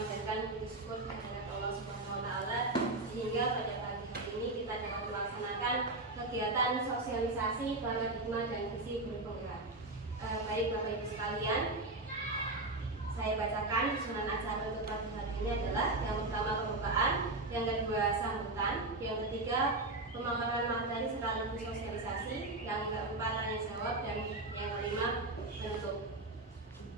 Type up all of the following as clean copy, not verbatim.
memanjatkan puji syukur kehadirat Allah Subhanahu wa taala sehingga pada pagi hari ini kita dapat melaksanakan kegiatan sosialisasi paradigma dan visi guru penggerak. Baik Bapak Ibu sekalian, saya bacakan susunan acara untuk pagi hari ini adalah yang pertama pembukaan, yang kedua sambutan, yang ketiga pemaparan materi sekaligus sosialisasi, yang keempat tanya jawab, dan yang kelima penutup.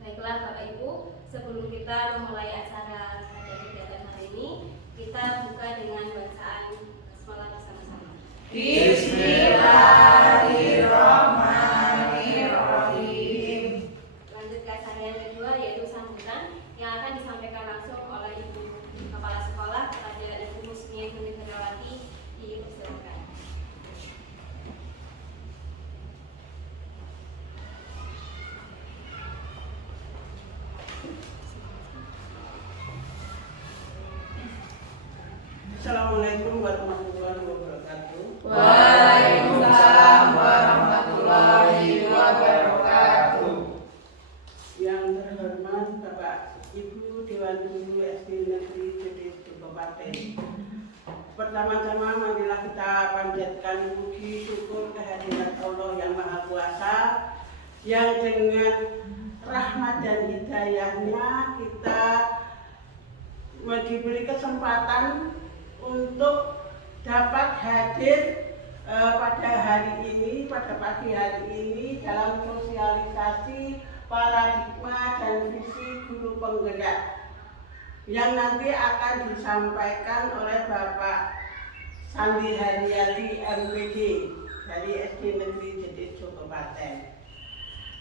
Baiklah Bapak Ibu, sebelum kita memulai acara pada kegiatan hari ini, kita buka dengan bacaan basmalah bersama-sama. Bismillahirrahmanirrahim. Lanjut ke acara yang kedua, yaitu sambutan yang akan disampaikan langsung oleh Ibu Kepala Sekolah kepada Ibu Musmiyah Gunawati. Dipersilakan. Assalamualaikum warahmatullahi wabarakatuh. Waalaikumsalam warahmatullahi wabarakatuh. Yang terhormat Bapak Ibu Dewan Guru SD Negeri Jedit Kabupaten. Pertama-tama marilah kita panjatkan puji syukur kehadirat Allah yang Maha Kuasa yang dengan rahmat dan hidayahnya kita diberi kesempatan untuk dapat hadir pada hari ini, pada pagi hari ini dalam sosialisasi paradigma dan visi guru penggerak yang nanti akan disampaikan oleh Bapak Sandi Haryadi MPD dari SD Negeri Jedit Kabupaten.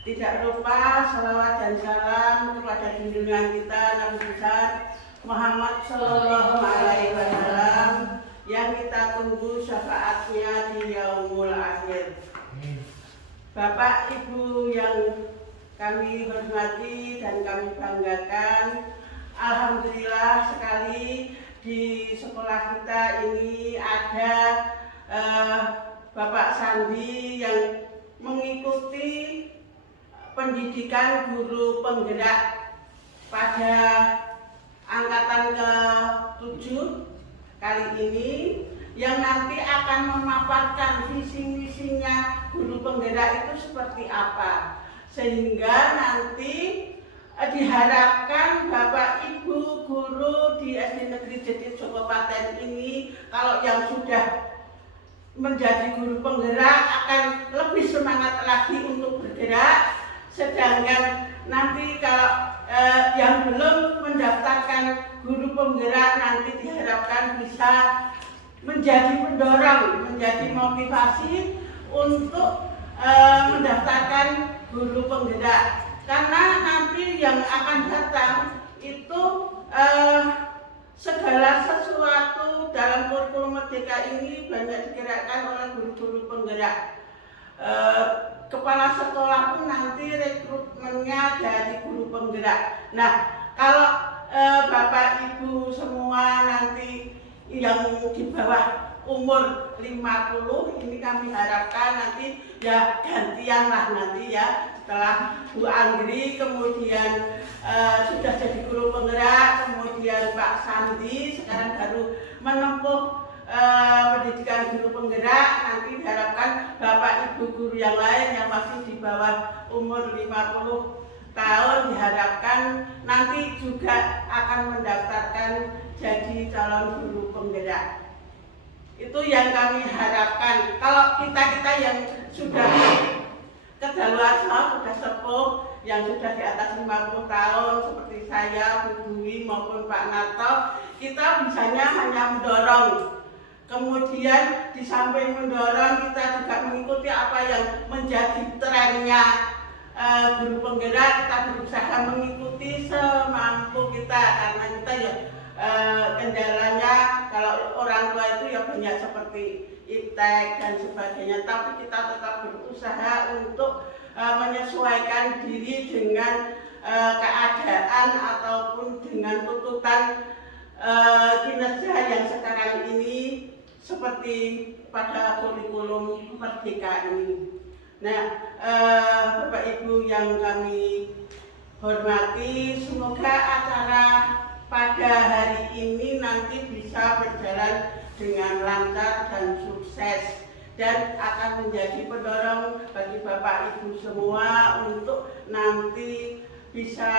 Tidak lupa salawat dan salam kepada junjungan kita Nabi besar Muhammad Sallallahu Alaihi Wasallam yang kita tunggu syafaatnya di yaumul akhir. Bapak Ibu yang kami hormati dan kami banggakan, alhamdulillah sekali di sekolah kita ini ada Bapak Sandi yang mengikuti pendidikan guru penggerak pada angkatan ke-7 kali ini, yang nanti akan memaparkan visi-misinya guru penggerak itu seperti apa, sehingga nanti diharapkan Bapak Ibu guru di SD Negeri Jedit Kabupaten ini kalau yang sudah menjadi guru penggerak akan lebih semangat lagi untuk bergerak, sedangkan nanti kalau yang belum mendaftarkan guru penggerak nanti diharapkan bisa menjadi pendorong, menjadi motivasi untuk mendaftarkan guru penggerak, karena nanti yang akan datang itu segala sesuatu dalam kurikulum Merdeka ini banyak digerakkan oleh guru-guru penggerak. Kepala sekolah pun nanti rekrutmennya dari guru penggerak. Nah, kalau Bapak Ibu semua nanti yang di bawah umur 50 ini kami harapkan nanti ya gantian lah nanti ya, setelah Bu Anggri kemudian sudah jadi guru penggerak, kemudian Pak Sandi sekarang baru menempuh pendidikan guru penggerak, nanti diharapkan Bapak Ibu guru yang lain yang masih di bawah umur 50 tahun diharapkan nanti juga akan mendaftarkan jadi calon guru penggerak. Itu yang kami harapkan. Kalau kita yang sudah kedaluarsa, sudah sepuh, yang sudah di atas 50 tahun seperti saya, Bu Dwi maupun Pak Narto, kita bisanya hanya mendorong. Kemudian di samping mendorong kita juga mengikuti apa yang menjadi trennya guru penggerak, kita berusaha mengikuti semampu kita, karena kita ya kendalanya kalau orang tua itu ya banyak seperti iptek dan sebagainya, tapi kita tetap berusaha untuk menyesuaikan diri dengan keadaan ataupun dengan tuntutan kinerja yang sekarang ini seperti pada kurikulum Merdeka ini. Nah, Bapak Ibu yang kami hormati, semoga acara pada hari ini nanti bisa berjalan dengan lancar dan sukses, dan akan menjadi pendorong bagi Bapak Ibu semua untuk nanti bisa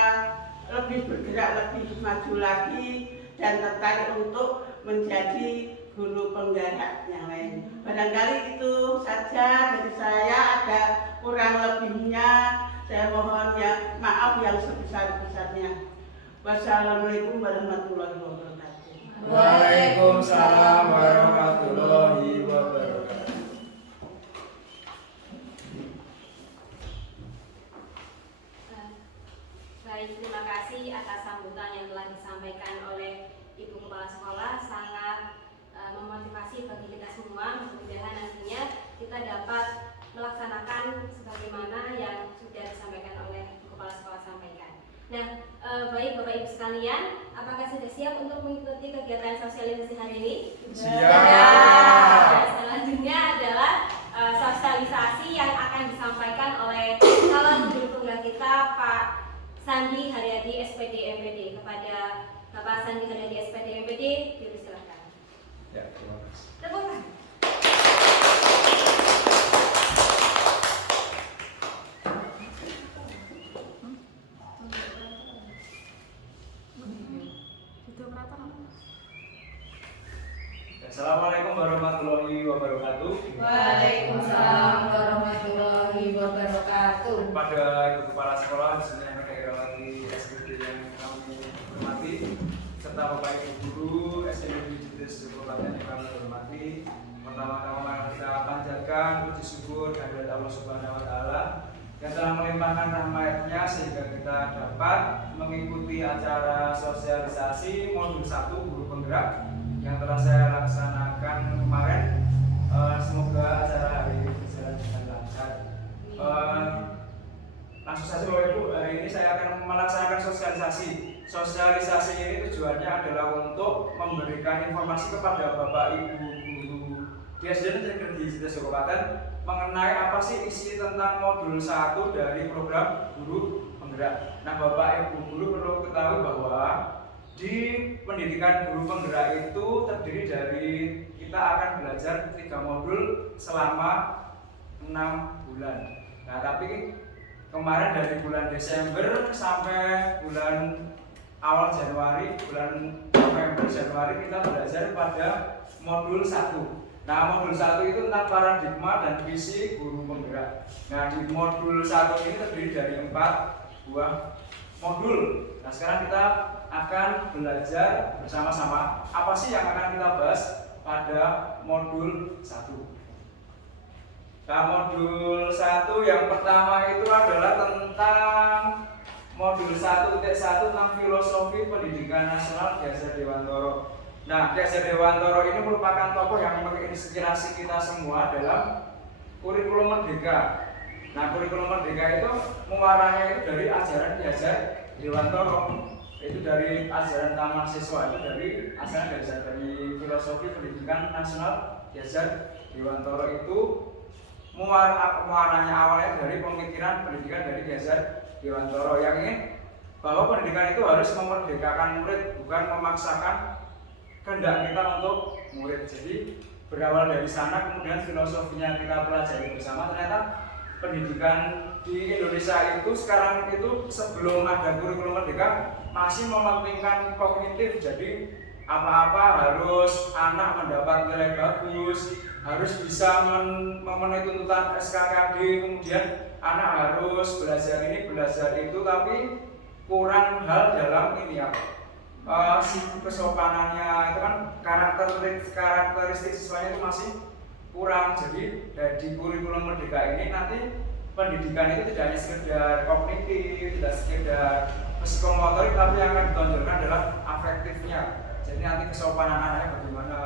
lebih bergerak lebih maju lagi dan tertarik untuk menjadi guru penggerak yang lain. Barangkali itu saja dari saya, ada kurang lebihnya saya mohon ya maaf yang sebesar-besarnya. Wassalamualaikum warahmatullahi wabarakatuh. Waalaikumsalam warahmatullahi wabarakatuh. Baik, terima kasih atas sambutan yang telah disampaikan oleh Ibu Kepala Sekolah. Sangat memotivasi bagi kita semua. Mudah-mudahan nantinya kita dapat melaksanakan sebagaimana yang sudah disampaikan oleh Ibu Kepala Sekolah sampaikan. Nah, baik Bapak Ibu sekalian, apakah sudah siap untuk mengikuti kegiatan sosialisasi hari ini? Siap. Nah, selanjutnya adalah sosialisasi yang akan disampaikan oleh calon guru tunggal kita, Pak Sandi Haryadi SPD MPD. Kepada Bapak Sandi Haryadi SPD MPD, dipersilakan. Ya, terima kasih. Tepuk tangan. Assalamualaikum warahmatullahi wabarakatuh. Waalaikumsalam warahmatullahi wabarakatuh. Pada Ibu Kepala Sekolah di sini yang Herawati SPD yang kami hormati, serta Bapak Ibu Guru SMP Jitis Kabupaten yang kami hormati. Pertama-tama mari kita panjatkan puji syukur kehadirat Allah Subhanahu wa taala yang telah melimpahkan rahmat-Nya sehingga kita dapat mengikuti acara sosialisasi modul 1 guru penggerak yang telah saya laksanakan kemarin. Semoga acara hari ini berjalan dengan lancar. Langsung saja Bapak Ibu, hari ini saya akan melaksanakan sosialisasi. Sosialisasi ini tujuannya adalah untuk memberikan informasi kepada Bapak Ibu guru di SD Negeri Jitis Kabupaten mengenai apa sih isi tentang modul 1 dari program guru penggerak. Nah, Bapak Ibu guru perlu ketahui bahwa di pendidikan guru penggerak itu terdiri dari kita akan belajar 3 modul selama 6 bulan. Nah, tapi kemarin dari bulan Desember sampai bulan awal Januari, bulan November Januari kita belajar pada modul 1. Nah, modul 1 itu tentang paradigma dan visi guru penggerak. Nah, di modul 1 ini terdiri dari 4 buah modul. Nah, sekarang kita akan belajar bersama-sama apa sih yang akan kita bahas pada modul 1. Nah, modul 1 yang pertama itu adalah tentang modul 1.1 tentang filosofi pendidikan nasional Ki Hajar Dewantoro. Nah, Ki Hajar Dewantoro ini merupakan tokoh yang menginspirasi kita semua dalam kurikulum Merdeka. Nah, kurikulum Merdeka itu muaranya itu dari ajaran Ki Hajar Dewantoro. Itu dari ajaran taman siswa, itu dari ajaran dari filosofi pendidikan nasional Ki Hajar Dewantoro itu muaranya awalnya dari pemikiran pendidikan dari Ki Hajar Dewantoro yang ingin bahwa pendidikan itu harus memerdekakan murid, bukan memaksakan kehendak kita untuk murid. Jadi berawal dari sana, kemudian filosofinya kita pelajari bersama. Ternyata pendidikan di Indonesia itu sekarang itu sebelum ada kurikulum Merdeka masih mementingkan kognitif. Jadi apa-apa harus anak mendapat nilai bagus, harus bisa memenuhi tuntutan SKKD, kemudian anak harus belajar ini belajar itu, tapi kurang hal dalam ini ya. Kesopanannya itu kan karakteristik siswanya itu masih kurang. Jadi di kurikulum Merdeka ini nanti pendidikan itu tidak hanya sekedar kognitif, tidak sekedar psikomotorik, tapi yang akan ditonjolkan adalah afektifnya. Jadi nanti kesopanan anaknya bagaimana,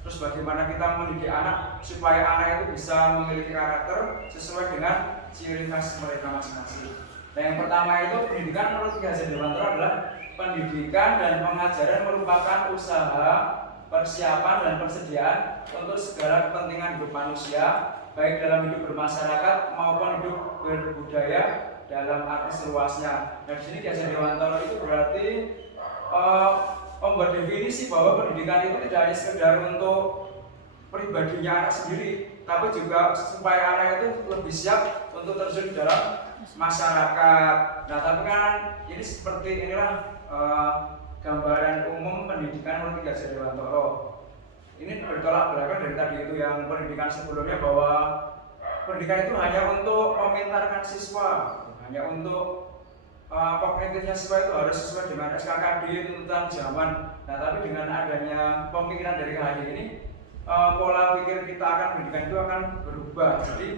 terus bagaimana kita mendidik anak supaya anak itu bisa memiliki karakter sesuai dengan ciri khas mereka masing-masing. Nah, yang pertama itu pendidikan menurut Ki Hajar Dewantoro adalah pendidikan dan pengajaran merupakan usaha, persiapan dan persediaan untuk segala kepentingan hidup manusia, baik dalam hidup bermasyarakat maupun hidup berbudaya dalam arti seluasnya. Nah, di sini Ki Hajar Dewantoro itu berarti membuat definisi bahwa pendidikan itu tidak hanya sekedar untuk pribadinya anak sendiri, tapi juga supaya anak itu lebih siap untuk terjun di dalam masyarakat. Nah, tapi kan ini seperti inilah gambaran umum pendidikan menurut Ki Hajar Dewantara. Ini bertolak belakang dari tadi itu yang pendidikan sebelumnya, bahwa pendidikan itu hanya untuk memintarkan siswa, hanya untuk kognitifnya siswa itu harus sesuai dengan SKKD tuntutan zaman. Nah, tapi dengan adanya pemikiran dari KHD ini, pola pikir kita akan pendidikan itu akan berubah. Jadi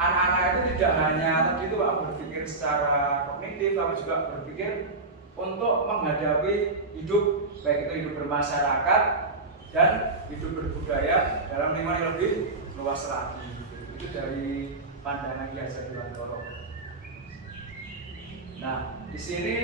anak-anak itu tidak hanya tadi itu Pak, berpikir secara kognitif, tapi juga berpikir untuk menghadapi hidup, baik itu hidup bermasyarakat dan hidup berbudaya dalam lingkungan yang lebih luas lagi. Itu dari pandangan Ki Hajar Dewantara. Nah, di sini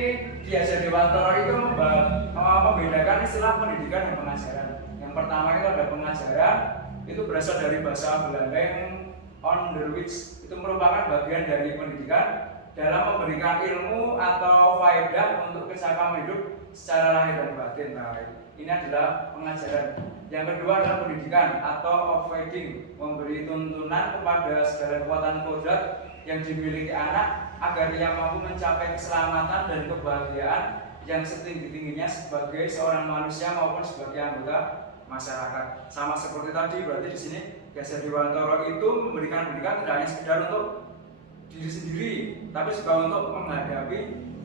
Ki Hajar Dewantara itu membedakan istilah pendidikan dan pengajaran. Yang pertama itu ada pengajaran, itu berasal dari bahasa Belanda yang onderwijs, itu merupakan bagian dari pendidikan dalam memberikan ilmu atau faedah untuk kecakapan hidup secara lahir dan batin. Nah, ini adalah pengajaran. Yang kedua adalah pendidikan atau opvoeding, memberi tuntunan kepada segala kekuatan kodrat yang dimiliki anak agar ia mampu mencapai keselamatan dan kebahagiaan yang setinggi-tingginya sebagai seorang manusia maupun sebagai anggota masyarakat. Sama seperti tadi, berarti di sini Ki Hajar Dewantara itu memberikan pendidikan tidak hanya sekedar untuk diri sendiri, tapi juga untuk menghadapi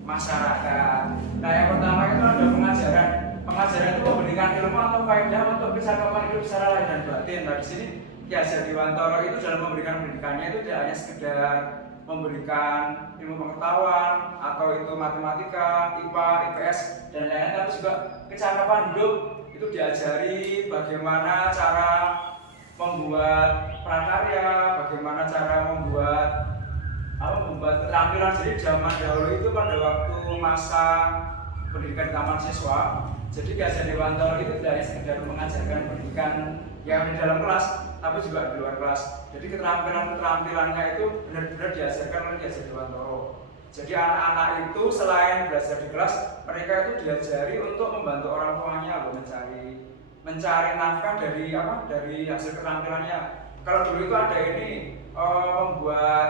masyarakat. Nah, yang pertama itu ada pengajaran. Pengajaran itu memberikan ilmu atau faedah untuk kecakapan hidup secara lahir dan batin. Nah, di sini Ki Hajar Dewantara itu dalam memberikan pendidikannya itu tidak hanya sekedar memberikan ilmu pengetahuan atau itu matematika, IPA, IPS dan lain-lain, tapi juga kecakapan hidup. Itu diajari bagaimana cara membuat prakarya, bagaimana cara membuat keterampilan. Jadi zaman dahulu itu pada waktu masa pendidikan taman siswa, jadi Ki Hajar Dewantara itu tidak hanya sekedar mengajarkan pendidikan yang di dalam kelas, tapi juga di luar kelas. Jadi keterampilannya itu benar-benar diajarkan oleh Ki Hajar Dewantara. Jadi anak-anak itu selain belajar di kelas, mereka itu diajari untuk membantu orang tuanya mencari nafkah dari hasil keterampilannya. Kalau dulu itu ada ini membuat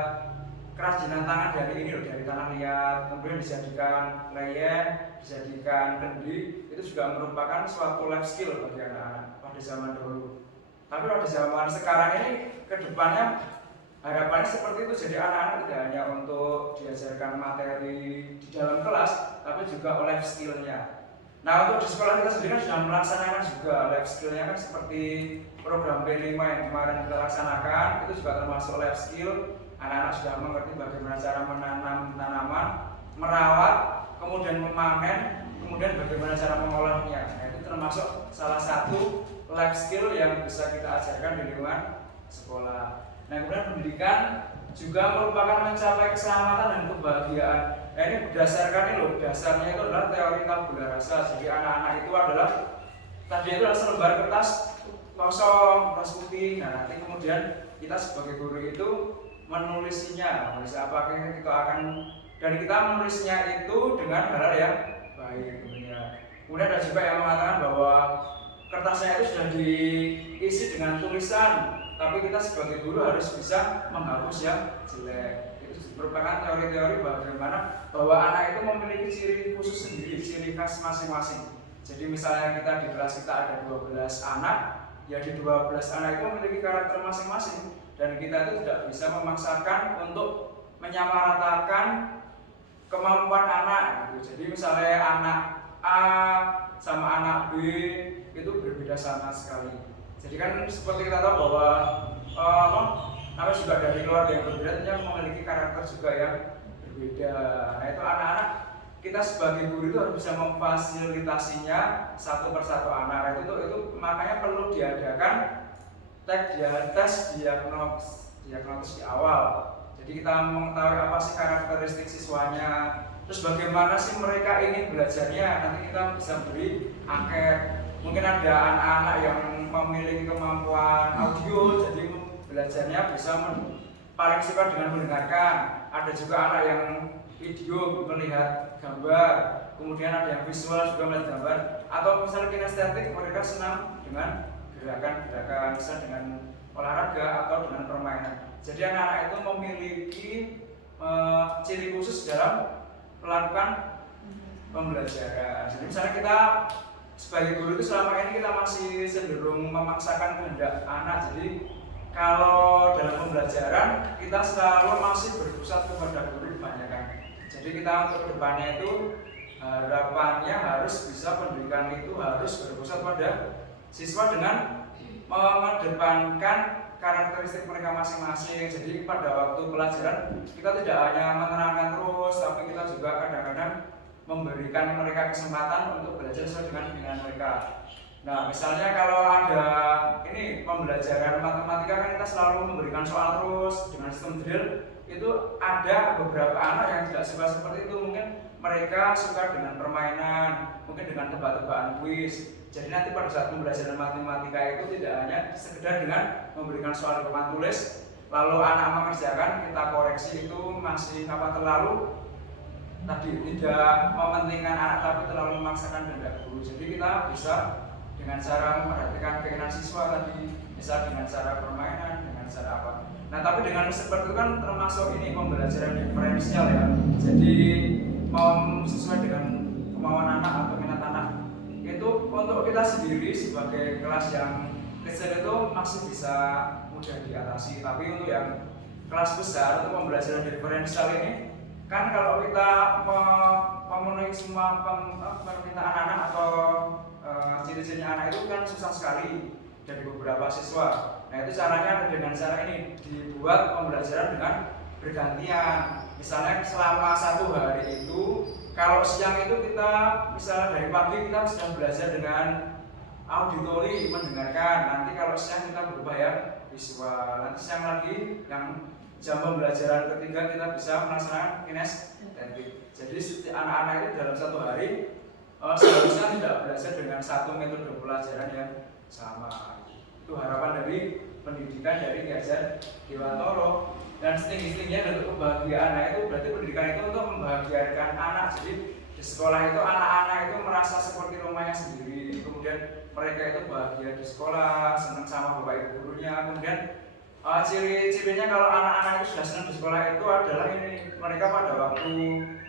kerajinan tangan dari tanah liat, kemudian dijadikan layar, dijadikan kendi. Itu juga merupakan suatu life skill bagi anak-anak pada zaman dulu. Tapi pada zaman sekarang ini, kedepannya harapannya seperti itu. Jadi anak-anak tidak hanya untuk diajarkan materi di dalam kelas, tapi juga life skill-nya. Nah, untuk di sekolah kita sendiri kan sudah melaksanakan juga life skill-nya, kan seperti program P5 yang kemarin kita laksanakan, itu juga termasuk life skill. Anak-anak sudah mengerti bagaimana cara menanam tanaman, merawat, kemudian memanen, kemudian bagaimana cara mengolahnya. Nah, itu termasuk salah satu life skill yang bisa kita ajarkan di lingkungan sekolah. Nah, kemudian pendidikan juga merupakan mencapai keselamatan dan kebahagiaan. Nah, ini berdasarkan dasarnya itu adalah teori tabula rasa. Jadi anak-anak itu adalah tadi itu adalah selembar kertas kosong, kertas putih. Nah, nanti kemudian kita sebagai guru itu menulis apa kita akan, dan kita menulisnya itu dengan hal-hal yang baik tentunya. Kemudian ada juga yang mengatakan bahwa kertasnya itu sudah diisi dengan tulisan, tapi kita sebagai guru harus bisa menghapus yang jelek. Itu merupakan teori-teori bagaimana bahwa anak itu memiliki ciri khusus sendiri, ciri khas masing-masing. Jadi misalnya kita di kelas kita ada 12 anak, ya di 12 anak itu memiliki karakter masing-masing, dan kita itu tidak bisa memaksakan untuk menyamaratakan kemampuan anak gitu. Jadi misalnya anak A sama anak B itu berbeda sama sekali. Jadi kan seperti kita tahu bahwa namanya juga dari keluarga yang berbeda tentunya memiliki karakter juga yang berbeda. Nah, itu anak-anak kita sebagai guru itu harus bisa memfasilitasinya satu persatu anak. Itu makanya perlu diadakan tes diagnosis di awal. Jadi kita mengetahui apa sih karakteristik siswanya, terus bagaimana sih mereka ingin belajarnya. Nanti kita bisa beri angket. Mungkin ada anak-anak yang memiliki kemampuan audio, jadi belajarnya bisa paling suka dengan mendengarkan. Ada juga anak yang video, melihat gambar. kemudian ada yang visual juga melihat gambar, atau misalnya kinestetik, mereka senang dengan gerakan-gerakan, misalnya dengan olahraga atau dengan permainan. Jadi anak-anak itu memiliki ciri khusus dalam melakukan pembelajaran. Jadi misalnya kita sebagai guru itu selama ini kita masih cenderung memaksakan kehendak anak. Jadi kalau dalam pembelajaran kita selalu masih berpusat kepada guru kebanyakan. Jadi kita untuk kedepannya itu harapannya harus bisa pendidikan itu harus berpusat pada siswa dengan mengedepankan karakteristik mereka masing-masing. Jadi pada waktu pelajaran kita tidak hanya menerangkan terus, tapi kita juga kadang-kadang memberikan mereka kesempatan untuk belajar sesuai dengan keinginan mereka. Nah, misalnya kalau ada ini pembelajaran matematika kan kita selalu memberikan soal terus dengan sistem drill. Itu ada beberapa anak yang tidak suka seperti itu, mungkin mereka suka dengan permainan, mungkin dengan tebak-tebakan kuis. Jadi nanti pada saat pembelajaran matematika itu tidak hanya sekedar dengan memberikan soal di papan tulis, lalu anak mengerjakan, kita koreksi itu masih terlalu tadi tidak mementingkan anak tapi terlalu memaksakan kehendak guru. Jadi kita bisa dengan cara memperhatikan keinginan siswa tadi, bisa dengan cara permainan, dengan cara apa. Nah tapi dengan seperti itu kan termasuk ini pembelajaran diferensial ya. Jadi sesuai dengan kemauan anak atau minat anak. Itu untuk kita sendiri sebagai kelas yang kecil itu masih bisa mudah diatasi. Tapi untuk yang kelas besar untuk pembelajaran diferensial ini kan kalau kita memenuhi semua permintaan anak atau ciri-cirinya anak itu kan susah sekali dari beberapa siswa. Nah itu caranya dengan cara ini dibuat pembelajaran dengan bergantian. Misalnya selama 1 hari itu, kalau siang itu kita misalnya dari pagi kita sedang belajar dengan auditori mendengarkan. Nanti kalau siang kita berubah ya visual. Nanti siang lagi yang jam pembelajaran ketiga kita bisa melaksanakan kinestetik. Jadi anak-anak itu dalam 1 hari seharusnya tidak belajar dengan satu metode pelajaran yang sama. Itu harapan dari pendidikan dari Ki Hajar Dewantoro. Dan setinggi-tingginya untuk kebahagiaan anak itu berarti pendidikan itu untuk membahagiakan anak. Jadi di sekolah itu anak-anak itu merasa seperti rumahnya sendiri. Kemudian mereka itu bahagia di sekolah, senang sama bapak ibu gurunya. Kemudian ciri-cirinya kalau anak-anak itu sudah senang di sekolah itu adalah ini, mereka pada waktu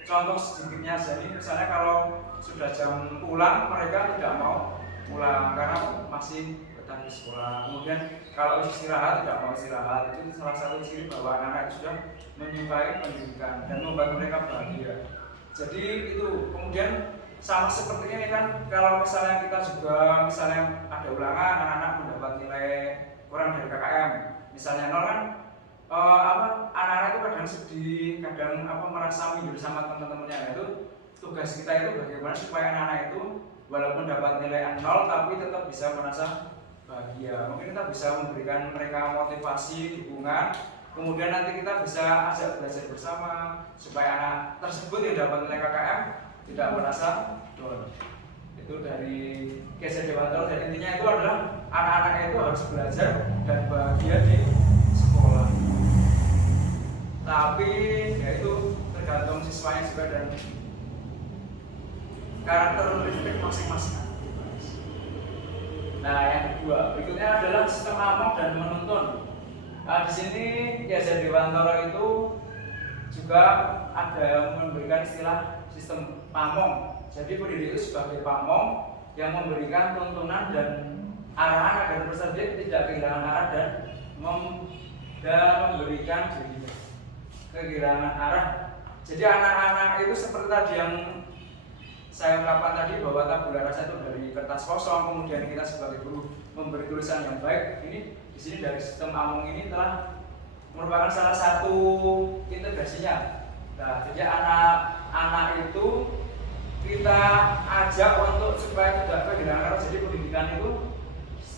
contoh sedikitnya jadi misalnya kalau sudah jam pulang mereka tidak mau pulang karena masih betah di sekolah. Kemudian kalau istirahat tidak mau istirahat. Itu salah satu ciri bahwa anak-anak itu sudah menyukai pendidikan dan membuat mereka bahagia. Jadi itu kemudian sama seperti ini kan kalau misalnya kita juga misalnya ada ulangan anak-anak mendapat nilai kurang dari KKM misalnya 0 kan anak-anak itu kadang sedih, kadang merasa minder sama teman-temannya. Itu tugas kita itu bagaimana supaya anak-anak itu walaupun dapat nilai 0 tapi tetap bisa merasa bahagia. Mungkin kita bisa memberikan mereka motivasi, dukungan. Kemudian nanti kita bisa ajak belajar bersama supaya anak tersebut yang dapat nilai KKM tidak merasa down. Itu dari Ki Hajar Dewantoro. Dan intinya itu adalah anak-anak itu harus belajar dan bahagia di sekolah. Tapi ya itu tergantung siswanya juga dan karakteristik masing-masing. Nah, yang kedua, berikutnya adalah sistem amok dan menuntun. Nah, di sini Ki Hajar Dewantoro itu juga ada memberikan istilah sistem pamong. Jadi pendidik itu sebagai pamong yang memberikan tuntunan dan arahan agar peserta tidak kehilangan arah dan memberikan diri kehilangan arah. Jadi anak-anak itu seperti tadi yang saya ungkapkan tadi bahwa tabula rasa itu dari kertas kosong, kemudian kita sebagai guru memberi tulisan yang baik. Ini di sini dari sistem among ini telah merupakan salah satu integrasinya. Nah, jadi anak-anak itu kita ajak untuk supaya tidak kehilangan arah. Jadi pendidikan itu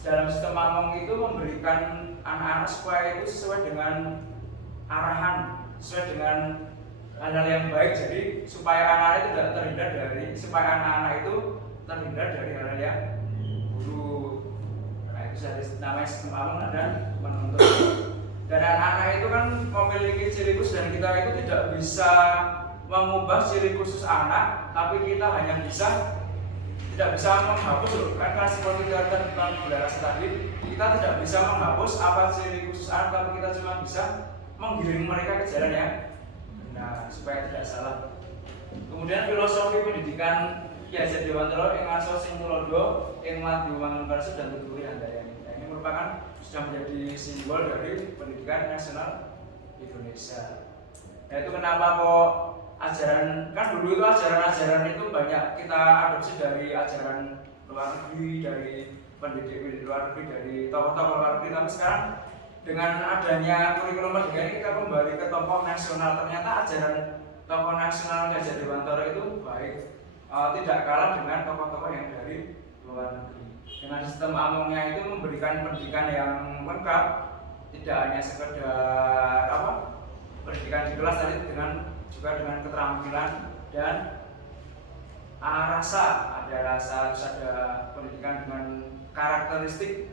dalam sistem among itu memberikan anak-anak supaya itu sesuai dengan arahan, sesuai dengan hal-hal yang baik. Jadi supaya anak-anak itu tidak terhindar dari hal-hal yang buruk. Nah itu namanya sistem among dan menuntun. Dan anak-anak itu kan memiliki ciri khusus dan kita itu tidak bisa mengubah ciri khusus anak, tapi kita hanya tidak bisa menghapus loh. Kan karena seperti tentang toleransi tadi, kita tidak bisa menghapus apa ciri khusus anak, tapi kita cuma bisa menggiring mereka ke jalan yang benar supaya tidak salah. Kemudian filosofi pendidikan Ki Hajar Dewantara ing ngaso sing tulodo ing madu mangun parsu dan tuturi handayani. Nah, ini merupakan sudah menjadi simbol dari pendidikan nasional Indonesia. Nah, itu kenapa kok ajaran, kan dulu itu ajaran-ajaran itu banyak kita adopsi dari ajaran luar negeri, dari pendidik luar negeri, dari tokoh-tokoh luar negeri. Tapi sekarang dengan adanya kurikulum merdeka ini kita kembali ke tokoh nasional. Ternyata ajaran tokoh nasional Ki Hajar Dewantara itu baik, tidak kalah dengan tokoh-tokoh yang dari luar negeri. Dengan sistem amongnya itu memberikan pendidikan yang lengkap, tidak hanya sekedar pendidikan di kelas tadi, juga dengan keterampilan dan rasa, terus ada pendidikan dengan karakteristik.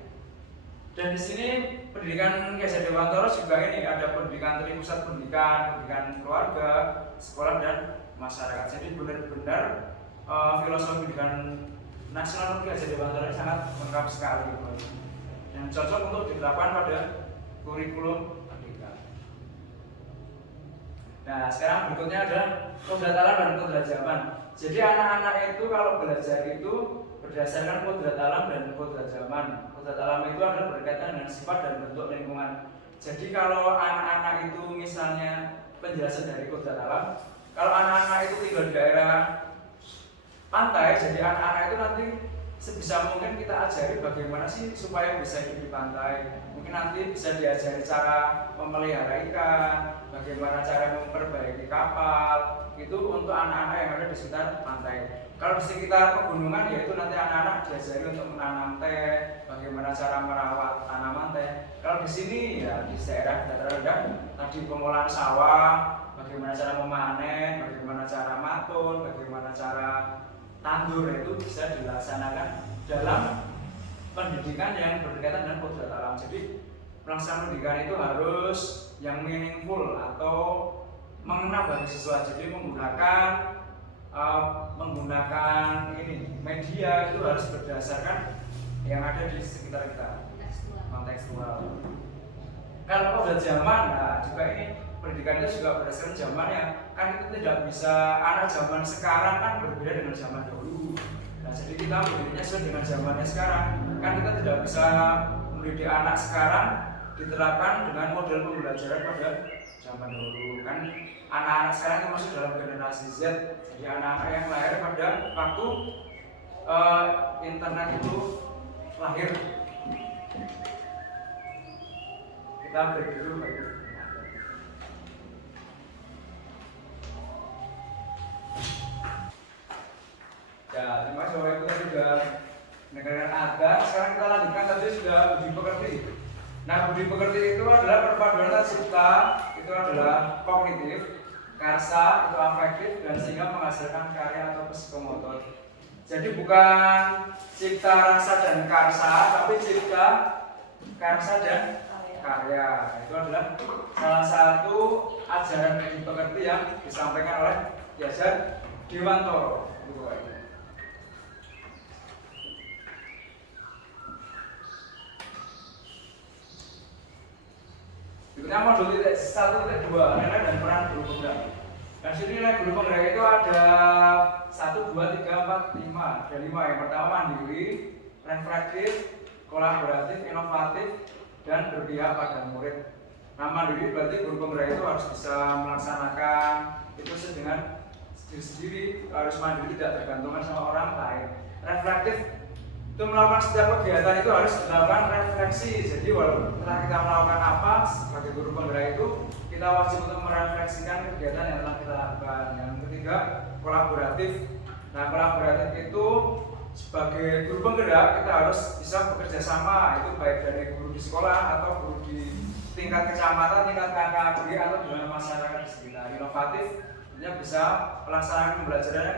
Dan di sini pendidikan Ki Hajar Dewantara juga ini ada pendidikan dari pusat pendidikan keluarga, sekolah dan masyarakat. Jadi benar-benar filosofi pendidikan nasional Ki Hajar Dewantara sangat lengkap sekali dan cocok untuk diterapkan pada kurikulum pendidikan. Nah, sekarang berikutnya ada kodrat alam dan kodrat zaman. Jadi anak-anak itu kalau belajar itu berdasarkan kodrat alam dan kodrat zaman. Kodrat alam itu adalah berkaitan dengan sifat dan bentuk lingkungan. Jadi kalau anak-anak itu misalnya penjelasan dari kodrat alam, kalau anak-anak itu tinggal di daerah pantai, jadi anak-anak itu nanti sebisa mungkin kita ajari bagaimana sih supaya bisa hidup di pantai. Mungkin nanti bisa diajari cara memelihara ikan, bagaimana cara memperbaiki kapal, itu untuk anak-anak yang ada di sekitar pantai. Kalau di sekitar pegunungan, yaitu nanti anak-anak diajari untuk menanam teh, bagaimana cara merawat tanaman teh. Kalau di sini ya di daerah dataran rendah, tadi pengolahan sawah, bagaimana cara memanen, bagaimana cara matun, bagaimana cara tandur, itu bisa dilaksanakan dalam pendidikan yang berkaitan dengan kodrat alam. Jadi pelaksanaan pendidikan itu harus yang meaningful atau mengena bagi siswa. Jadi menggunakan media itu harus berdasarkan yang ada di sekitar kita, kontekstual. Kalau kodrat zaman, nah juga ini pendidikan itu juga berdasarkan zamannya. Kan itu tidak bisa, anak zaman sekarang kan berbeda dengan zaman dahulu. Nah, jadi kita mendidiknya sesuai dengan zamannya sekarang. Kan kita tidak bisa mendidik anak sekarang diterapkan dengan model pembelajaran pada zaman dahulu. Kan anak-anak sekarang itu masuk dalam generasi Z. Jadi anak-anak yang lahir pada waktu internet itu lahir. Kita break dulu. Ya, terima kasih Bapak Ibu tadi sudah mendengarkan adzan. Sekarang kita lanjutkan, tadi sudah budi pekerti. Nah, budi pekerti itu adalah perpaduan cipta, itu adalah kognitif, karsa itu afektif, dan sehingga menghasilkan karya atau psikomotor. Jadi bukan cipta, rasa, dan karsa, tapi cipta, karsa, dan karya. Itu adalah salah satu ajaran budi pekerti yang disampaikan oleh Ki Hajar Dewantara. Berikutnya modul 1.2, nilai dan peran guru penggerak. Nah, sini nilai guru penggerak itu ada 1, 2, 3, 4, 5. Ada 5. Yang pertama mandiri, reflektif, kolaboratif, inovatif, dan berpihak pada murid. Nah, mandiri berarti guru penggerak itu harus bisa melaksanakan itu dengan sendiri-sendiri, harus mandiri, tidak tergantungan sama orang lain. Reflektif itu melakukan setiap kegiatan itu harus dilakukan refleksi. Jadi walaupun setelah kita melakukan apa sebagai guru penggerak itu, kita wajib untuk merefleksikan kegiatan yang telah kita lakukan. Yang ketiga, kolaboratif. Nah, kolaboratif itu sebagai guru penggerak kita harus bisa bekerja sama, itu baik dari guru di sekolah atau guru di tingkat kecamatan, tingkat KKB atau dengan masyarakat di sekitar. Inovatif tentunya bisa pelaksanaan pembelajaran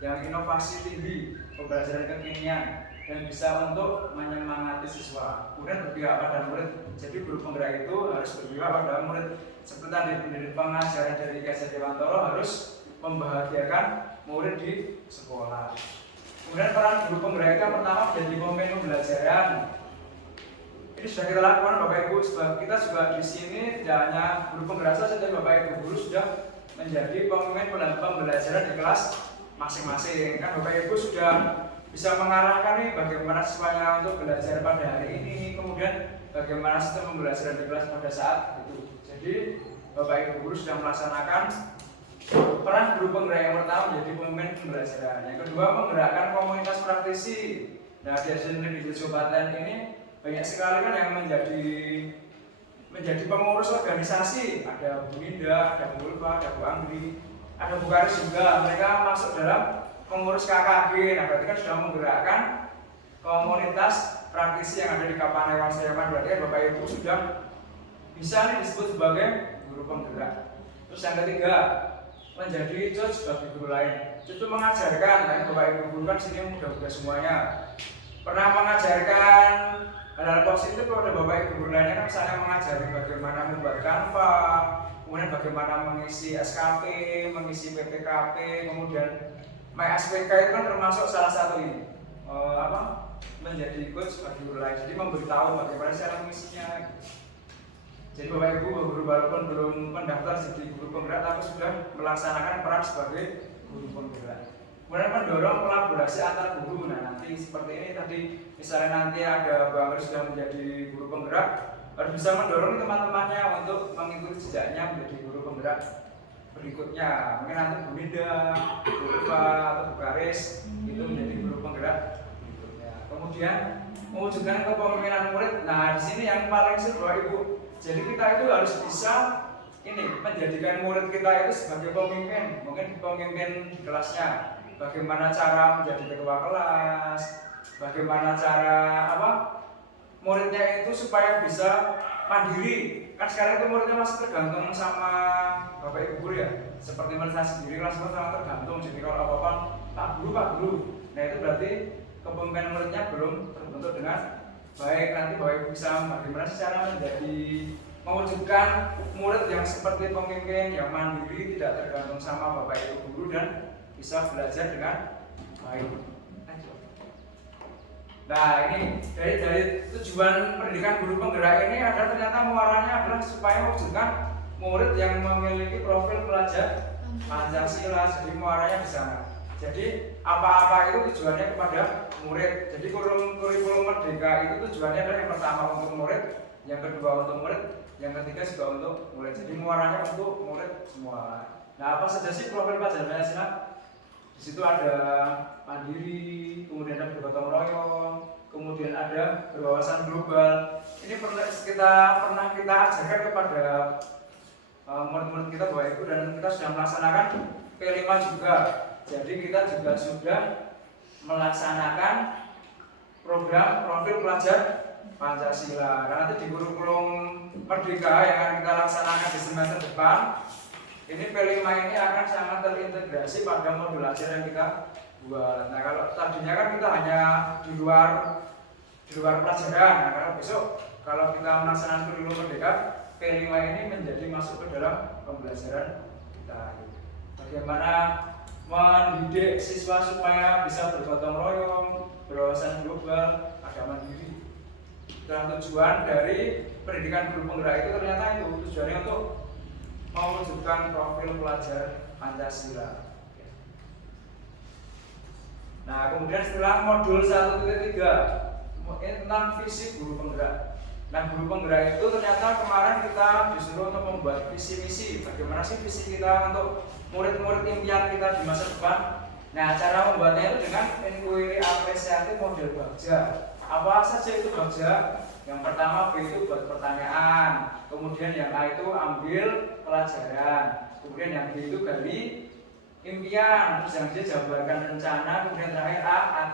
yang inovasi tinggi, pembelajaran kekinian. dan bisa untuk menyemangati siswa. Kemudian berpihak pada murid. Jadi guru penggerak itu harus berpihak pada murid. Seperti tadi pendidik pengajaran dari Ki Hajar Dewantoro harus membahagiakan murid di sekolah. Kemudian peran guru penggerak itu yang pertama menjadi pemimpin pembelajaran. Ini sudah kita lakukan Bapak Ibu. Kita juga di sini tidak hanya guru penggerak saja, tapi Bapak Ibu guru sudah menjadi pemimpin pembelajaran di kelas masing-masing. Kan Bapak Ibu sudah bisa mengarahkan nih bagaimana siswanya untuk belajar pada hari ini, kemudian bagaimana sistem pembelajaran di kelas pada saat itu. Jadi Bapak Ibu guru sudah melaksanakan peran guru penggerak yang pertama menjadi pemimpin pembelajaran. Yang kedua, menggerakkan komunitas praktisi. Nah, di SDN Kabupaten ini banyak sekali kan yang menjadi pengurus organisasi. Ada Bu Ninda, ada Bu Ulfa, ada Bu Anggi, ada Bu Karis juga. Mereka masuk dalam pengurus KKG. Nah, berarti kan sudah menggerakkan komunitas praktisi yang ada di Kapanewon Sleman. Berarti kan Bapak Ibu sudah bisa nih disebut sebagai guru penggerak. Terus yang ketiga, menjadi coach bagi guru lain. Itu mengajarkan, nah Bapak Ibu guru kan sini mudah-mudah semuanya pernah mengajarkan hal-hal positif kepada Bapak Ibu guru lainnya, kan misalnya mengajari bagaimana membuat Canva, kemudian bagaimana mengisi SKP, mengisi PPKP, kemudian MySPK itu kan termasuk salah satu ini menjadi coach bagi guru lain. Jadi memberitahu bagaimana cara mengisinya. Jadi Bapak Ibu guru walaupun belum mendaftar jadi guru penggerak tapi sudah melaksanakan peran sebagai guru penggerak. Kemudian mendorong kolaborasi antar guru. Nah, nanti seperti ini tadi misalnya nanti ada Bang Ri sudah menjadi guru penggerak, harus bisa mendorong teman-temannya untuk mengikuti jejaknya menjadi guru penggerak berikutnya. Mungkin nanti Bu Ninda, Bu Ulfa atau Bu Karis itu menjadi guru penggerak berikutnya. Kemudian mewujudkan kepemimpinan murid. Nah, di sini yang paling seru Bapak Ibu. Jadi kita itu harus bisa menjadikan murid kita itu sebagai pemimpin, mungkin pemimpin di kelasnya. Bagaimana cara menjadi ketua kelas, bagaimana cara muridnya itu supaya bisa mandiri. Kan sekarang itu muridnya masih tergantung sama Bapak Ibu guru ya. Seperti mereka sendiri kelas sangat tergantung. Jadi kalau apa-apa Pak Guru. Nah itu berarti kepemimpinan muridnya belum terbentuk dengan baik. Nanti Bapak Ibu bisa bagaimana secara menjadi mewujudkan murid yang seperti pemimpin yang mandiri, tidak tergantung sama Bapak Ibu guru dan bisa belajar dengan baik. Nah ini dari tujuan pendidikan guru penggerak ini ada ternyata muaranya adalah supaya mewujudkan murid yang memiliki profil pelajar Pancasila. Jadi muaranya di sana. Jadi apa-apa itu tujuannya kepada murid. Jadi kurikulum merdeka itu tujuannya adalah yang pertama untuk murid, yang kedua untuk murid, yang ketiga juga untuk murid. Jadi muaranya untuk murid semua. Nah apa saja sih profil pelajar Pancasila? Di situ ada mandiri, kemudian ada bergotong royong, kemudian ada berwawasan global. Ini pernah kita ajarkan kepada murid-murid kita Bapak Ibu, dan kita sudah melaksanakan P5 juga. Jadi kita juga sudah melaksanakan program profil pelajar Pancasila. Karena nanti di kurikulum merdeka yang akan kita laksanakan di semester depan, ini P5 ini akan sangat terintegrasi pada modul ajar yang kita buat. Nah kalau tadinya kan kita hanya di luar pelajaran. Nah kalau besok kalau kita melaksanakan kurikulum merdeka, P5 ini menjadi masuk ke dalam pembelajaran kita. Bagaimana mendidik siswa supaya bisa bergotong royong, berwawasan global, ada mandiri. Dan tujuan dari pendidikan guru penggerak itu ternyata itu tujuannya untuk mewujudkan profil pelajar Pancasila. Nah kemudian setelah modul 1.3 ini tentang visi guru penggerak. Nah guru penggerak itu ternyata kemarin kita disuruh untuk membuat visi misi. Bagaimana sih visi kita untuk murid-murid impian kita di masa depan? Nah cara membuatnya itu dengan inquiry apresiatif model Bagja. Apa saja itu Bagja? Yang pertama B itu buat pertanyaan, kemudian yang A itu ambil pelajaran, kemudian yang B itu gali impian, terus yang C jabarkan rencana, kemudian terakhir A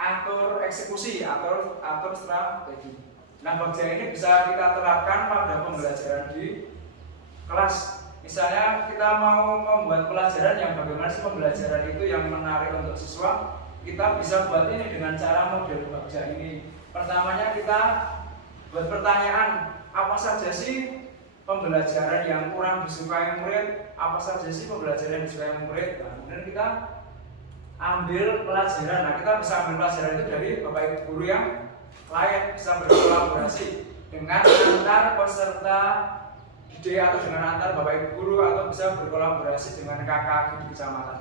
atur eksekusi, atur strategi. Nah Bagja ini bisa kita terapkan pada pembelajaran di kelas. Misalnya kita mau membuat pelajaran yang bagaimana sih pembelajaran itu yang menarik untuk siswa. kita bisa buat ini dengan cara model bagja ini. Pertamanya kita buat pertanyaan, apa saja sih pembelajaran yang kurang disukai murid, apa saja sih pembelajaran yang disukai murid. Nah, kemudian kita ambil pelajaran. Nah, kita bisa ambil pelajaran itu dari bapak ibu guru yang lain, bisa berkolaborasi dengan antar peserta didik atau dengan antar bapak ibu guru, atau bisa berkolaborasi dengan kakak di kecamatan.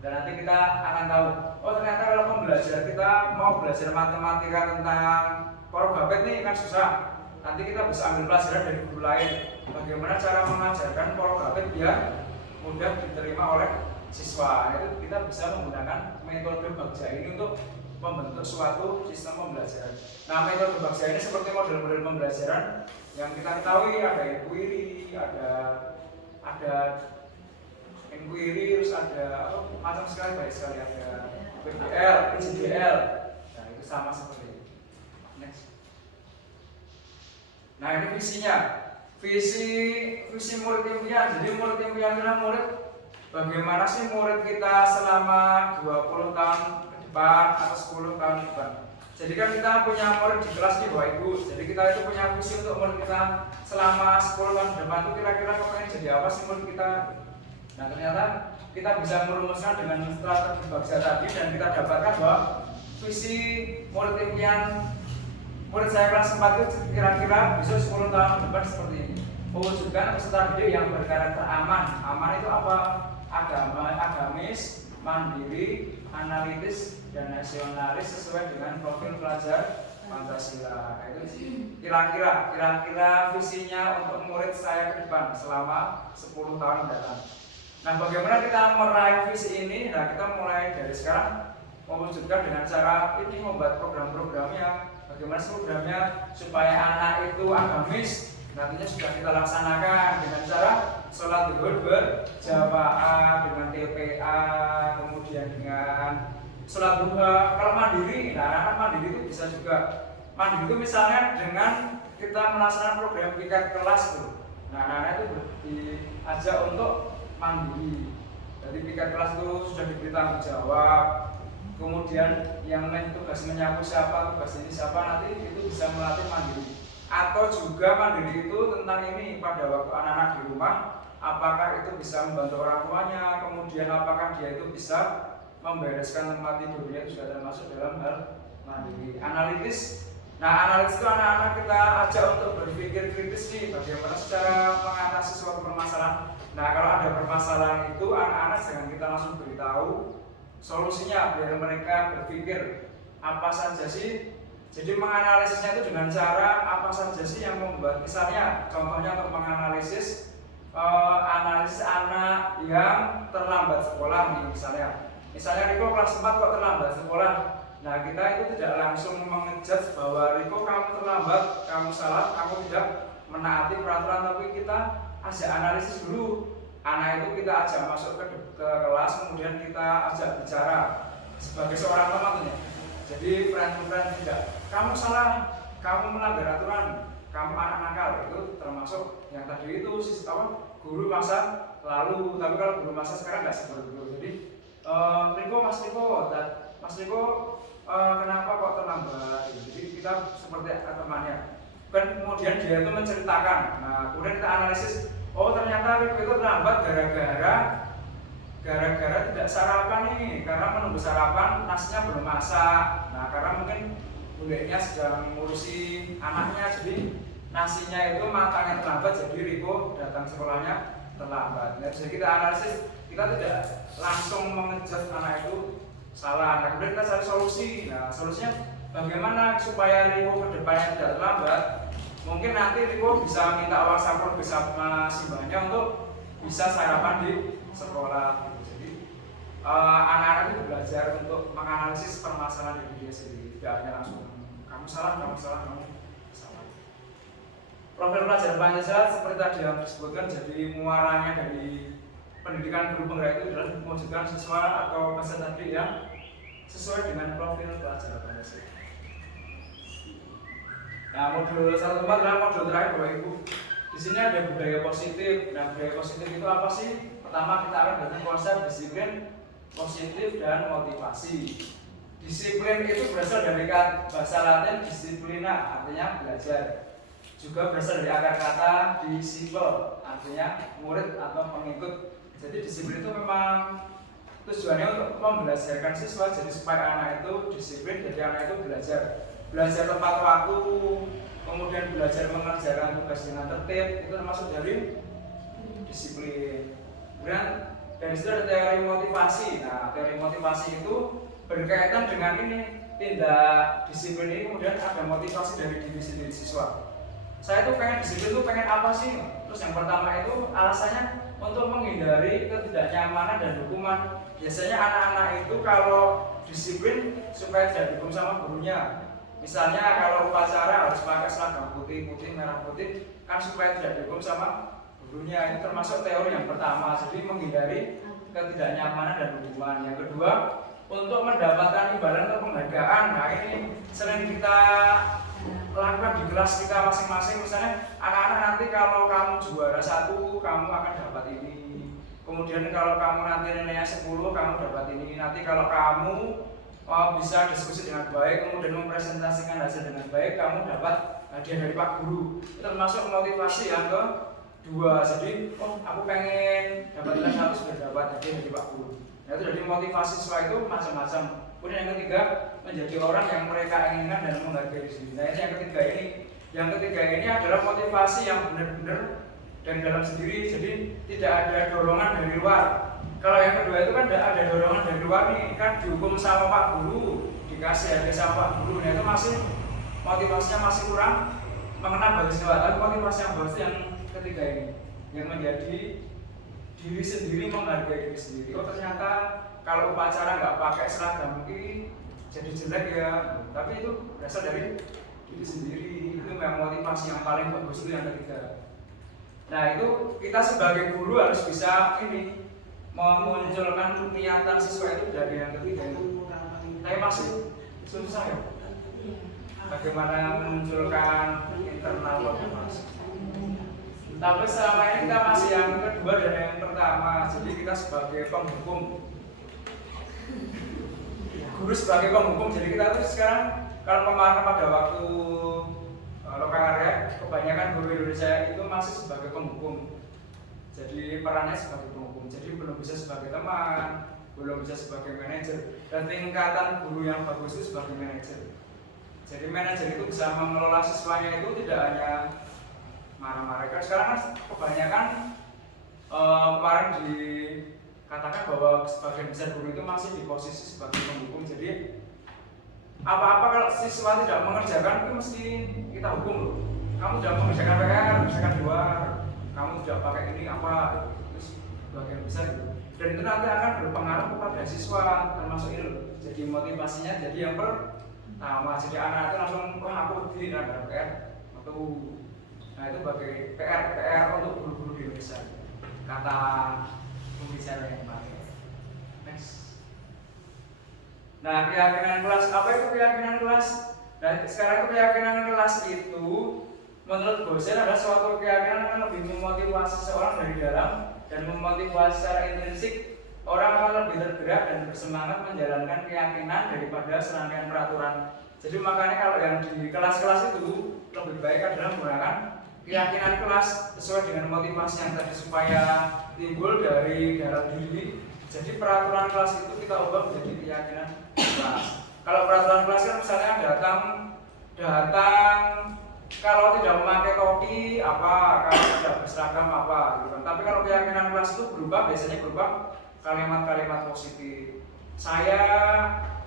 Dan nanti kita akan tahu, oh ternyata kalau pembelajaran kita mau belajar matematika tentang porobabet nih kan susah. Nanti kita bisa ambil pelajaran dari guru lain, bagaimana cara mengajarkan porobabet biar mudah diterima oleh siswa. Itu kita bisa menggunakan metode bagja ini untuk membentuk suatu sistem pembelajaran. Nah, metode bagja ini seperti model-model pembelajaran yang kita ketahui, ada inquiry, ada inquiry, terus ada macam sekali, baik sekali, ada PDL, PJDL. Nah, itu sama seperti ini. Next. Nah, ini visinya. Visi murid impian. Jadi murid impian adalah murid, bagaimana sih murid kita selama 20 tahun ke depan atau 10 tahun ke depan. Jadi kan kita punya murid di kelas nih Bapak Ibu. Jadi kita itu punya visi untuk murid kita selama 10 tahun ke depan itu kira-kira pengen jadi apa sih murid kita. Nah, ternyata kita bisa merumuskan dengan strategi bagja tadi, dan kita dapatkan bahwa visi murid impian murid saya kelas 4 itu kira-kira bisa 10 tahun ke depan seperti ini. Mewujudkan peserta didik yang berkarakter aman. Aman itu apa? Agamis, mandiri, analitis, dan nasionalis sesuai dengan profil pelajar Pancasila. Itu sih kira-kira visinya untuk murid saya ke depan selama 10 tahun mendatang. Nah, bagaimana kita meraih visi ini? Nah, kita mulai dari sekarang mewujudkan dengan cara ini, membuat program-programnya. Bagaimana programnya supaya anak itu agamis? Nantinya sudah kita laksanakan dengan cara sholat zuhur berjamaah, dengan TPA, kemudian dengan sholat duha. Kalau mandiri, nah anak mandiri itu bisa juga. Mandiri itu misalnya dengan kita melaksanakan program piket kelas tuh. Nah, anak-anak itu diajak untuk mandiri. Jadi piket kelas itu sudah diberi tanggung jawab. Kemudian yang lain tugas menyapu siapa, tugas ini siapa, nanti itu bisa melatih mandiri. Atau juga mandiri itu tentang ini, pada waktu anak-anak di rumah, apakah itu bisa membantu orang tuanya, kemudian apakah dia itu bisa membereskan tempat tidurnya, itu sudah termasuk dalam hal mandiri. Analitis, nah analitis itu anak-anak kita ajak untuk berpikir kritis nih, bagaimana secara mengatasi suatu permasalahan. Nah, kalau ada permasalahan itu anak-anak jangan kita langsung beritahu solusinya, biar mereka berpikir apa saja sih. Jadi menganalisisnya itu dengan cara apa saja sih yang membuat, misalnya contohnya untuk menganalisis analisis anak yang terlambat sekolah nih, misalnya Riko kelas 4 kok terlambat sekolah. Nah, kita itu tidak langsung mengejudge bahwa Riko kamu terlambat, kamu salah, kamu tidak menaati peraturan, tapi kita ajak analisis dulu. Anak itu kita ajak masuk ke kelas, kemudian kita ajak bicara sebagai seorang teman ya. Jadi friend tidak, kamu salah, kamu melanggar aturan, kamu anak nakal. Itu termasuk yang tadi itu guru masa lalu. Tapi kalau guru masa sekarang nggak seperti itu. Jadi Mas Riko kenapa kok terlambat? Jadi kita seperti temannya. Dan kemudian dia itu menceritakan. Nah, kemudian kita analisis. Oh, ternyata Riko itu terlambat gara-gara tidak sarapan nih, karena menunggu sarapan nasinya belum masak. Nah, karena mungkin bundanya sedang ngurusi anaknya, jadi nasinya itu matangnya terlambat, jadi Riko datang sekolahnya terlambat. Nah, jadi kita analisis, kita tidak langsung mengejut anak itu salah. Nah, kemudian kita cari solusi. Nah, solusinya bagaimana supaya Riko ke depannya tidak terlambat. Mungkin nanti Riko bisa minta uang saku bisa simbahnya untuk bisa sarapan di sekolah. Jadi anak-anak itu belajar untuk menganalisis permasalahan diri dia sendiri, tidak hanya langsung kamu salah. Profil pelajaran Pancasila seperti tadi yang disebutkan, jadi muaranya dari pendidikan guru penggerak itu adalah mewujudkan siswa atau peserta didik yang sesuai dengan profil pelajaran Pancasila. Nah, modul 1 adalah modul terakhir Bapak Ibu. Di sini ada budaya positif. Nah, budaya positif itu apa sih? Pertama kita akan belajar konsep disiplin positif dan motivasi. Disiplin itu berasal dari bahasa Latin disiplina, artinya belajar. Juga berasal dari akar kata disciple, artinya murid atau pengikut. Jadi disiplin itu memang tujuannya untuk membelajarkan siswa, jadi supaya anak itu disiplin, jadi anak itu belajar tepat waktu, kemudian belajar mengerjakan tugas dengan tertib, itu termasuk dari disiplin. Kemudian dari situ ada teori motivasi. Nah, teori motivasi itu berkaitan dengan ini, tindak disiplin ini kemudian ada motivasi dari diri sendiri siswa. Saya tuh pengen disiplin tuh pengen apa sih? Terus yang pertama itu alasannya untuk menghindari ketidaknyamanan dan hukuman. Biasanya anak-anak itu kalau disiplin supaya tidak dihukum sama gurunya. Misalnya kalau upacara harus pakai seragam putih, merah putih, kan supaya tidak dihukum sama gurunya. Itu termasuk teori yang pertama, jadi menghindari ketidaknyamanan dan hukuman. Yang kedua, untuk mendapatkan imbalan atau penghargaan. Nah, ini sering kita lakukan di kelas kita masing-masing. Misalnya anak-anak nanti kalau kamu juara 1 kamu akan dapat ini, kemudian kalau kamu nanti nilainya 10 kamu dapat ini, nanti kalau kamu bisa diskusi dengan baik kemudian mempresentasikan hasil dengan baik kamu dapat hadiah dari Pak Guru. Itu termasuk motivasi yang kedua. Jadi aku pengen dapat nilai 100 sudah dapat hadiah dari Pak Guru. Nah, itu dari motivasi siswa itu macam-macam. Kemudian yang ketiga, menjadi orang yang mereka inginkan dan menghargai diri. Nah, ini yang ketiga ini. Yang ketiga ini adalah motivasi yang benar-benar dari dalam sendiri. Jadi tidak ada dorongan dari luar. Kalau yang kedua itu kan ada dorongan dari luar nih, kan dihukum sama Pak Guru, dikasih hadiah sama Pak Guru. Nah, itu masih motivasinya masih kurang mengena bagi siswa. Tapi motivasi yang bagus yang ketiga ini, yang menjadi diri sendiri, menghargai diri sendiri. Oh, ternyata kalau upacara nggak pakai seragam ini jadi jelek ya, tapi itu berasal dari diri sendiri. Itu memang motivasi yang paling bagus, itu yang ketiga. Nah, itu kita sebagai guru harus bisa ini memunculkan niatan siswa itu dari yang ketiga itu. Tapi masih susah ya, bagaimana memunculkan internal motivasi. Tapi selama ini kita masih yang kedua dan yang pertama. Jadi kita sebagai penghukum, guru sebagai penghukum. Jadi kita tuh sekarang kalau kemarin pada waktu lokakarya, kebanyakan guru Indonesia itu masih sebagai penghukum. Jadi perannya sebagai penghukum. Jadi belum bisa sebagai teman, belum bisa sebagai manajer. Dan tingkatan guru yang bagus itu sebagai manajer. Jadi manajer itu bisa mengelola siswanya itu tidak hanya marah-marah. Sekarang kan kebanyakan kemarin dikatakan bahwa sebagian besar guru itu masih di posisi sebagai penghukum. Jadi apa-apa kalau siswa tidak mengerjakan itu mesti kita hukum loh. Kamu tidak mengerjakan PR, mengerjakan luar, kamu tidak pakai ini apa, terus sebagian besar gitu. Dan itu nanti akan berpengaruh kepada siswa, termasuk ini loh. Jadi motivasinya jadi yang pertama. Jadi anak itu langsung wah aku tidak ada PR atau. Nah, itu sebagai PR untuk guru-guru di Indonesia, kata pembicara yang pakai. Next. Nah, keyakinan kelas, apa itu keyakinan kelas? Nah, sekarang itu keyakinan kelas itu menurut dosen adalah suatu keyakinan yang lebih memotivasi seseorang dari dalam dan memotivasi secara intrinsik. Orang akan lebih tergerak dan bersemangat menjalankan keyakinan daripada serangkaian peraturan. Jadi makanya kalau yang di kelas-kelas itu lebih baik adalah menggunakan keyakinan kelas sesuai dengan motivasi yang tadi supaya timbul dari dalam diri. Jadi peraturan kelas itu kita ubah menjadi keyakinan kelas. Kalau peraturan kelas kan misalnya datang kalau tidak memakai topi apa, kalau tidak berseragam apa gitu kan. Tapi kalau keyakinan kelas itu biasanya berubah kalimat-kalimat positif. Saya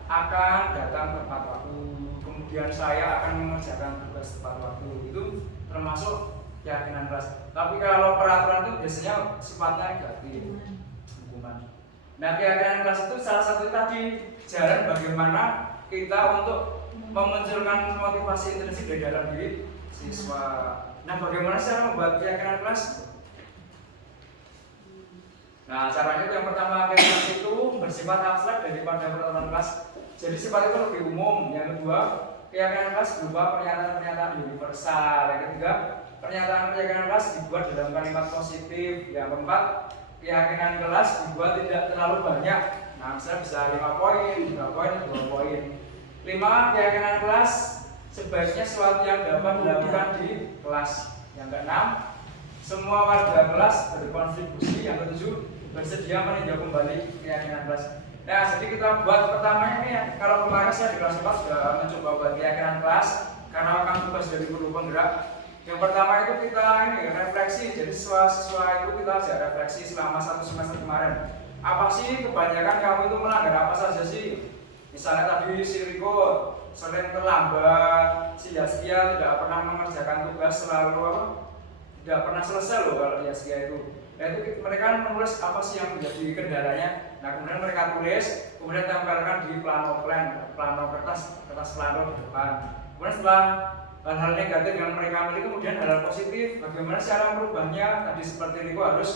akan datang tepat waktu, kemudian saya akan mengerjakan tugas tepat waktu. Itu termasuk keyakinan kelas. Tapi kalau peraturan itu biasanya sifatnya negatif, hukuman. Nah, keyakinan kelas itu salah satu tadi jalan bagaimana kita untuk memunculkan motivasi intrinsik dari dalam diri siswa. Nah, bagaimana cara membuat keyakinan kelas? Nah, caranya itu yang pertama, keyakinan itu bersifat abstrak daripada peraturan kelas. Jadi sifat itu lebih umum. Yang kedua, keyakinan kelas berupa pernyataan-pernyataan universal. Yang ketiga, pernyataan-pernyataan kelas dibuat dalam kalimat positif. Yang keempat, keyakinan kelas dibuat tidak terlalu banyak. Nah, misalnya bisa 5 poin, 3 poin, 2 poin. 5 keyakinan kelas sebaiknya sesuatu yang dapat dilakukan di kelas. Yang keenam, semua warga kelas berkontribusi. Yang ketujuh, bersedia meninjau kembali keyakinan kelas. Nah, jadi kita buat pertama ini ya, kalau kemarin saya di kelas 4 sudah mencoba buat keyakinan kelas karena akan tugas dari guru penggerak. Yang pertama itu kita ini refleksi, jadi siswa-siswa itu kita ajak refleksi selama 1 semester kemarin. Apa sih kebanyakan kamu itu melanggar apa saja sih? Misalnya tadi si Riko sering terlambat, si Yaskia tidak pernah mengerjakan tugas, selalu apa? Tidak pernah selesai loh kalau Yaskia itu. Nah itu mereka menulis apa sih yang menjadi kendalanya. Nah kemudian mereka tulis, kemudian tempelkan di plano kertas plano di depan. Kemudian setelah hal-hal negatif yang mereka miliki, kemudian hal-hal positif, bagaimana cara merubahnya. Tadi seperti Riko harus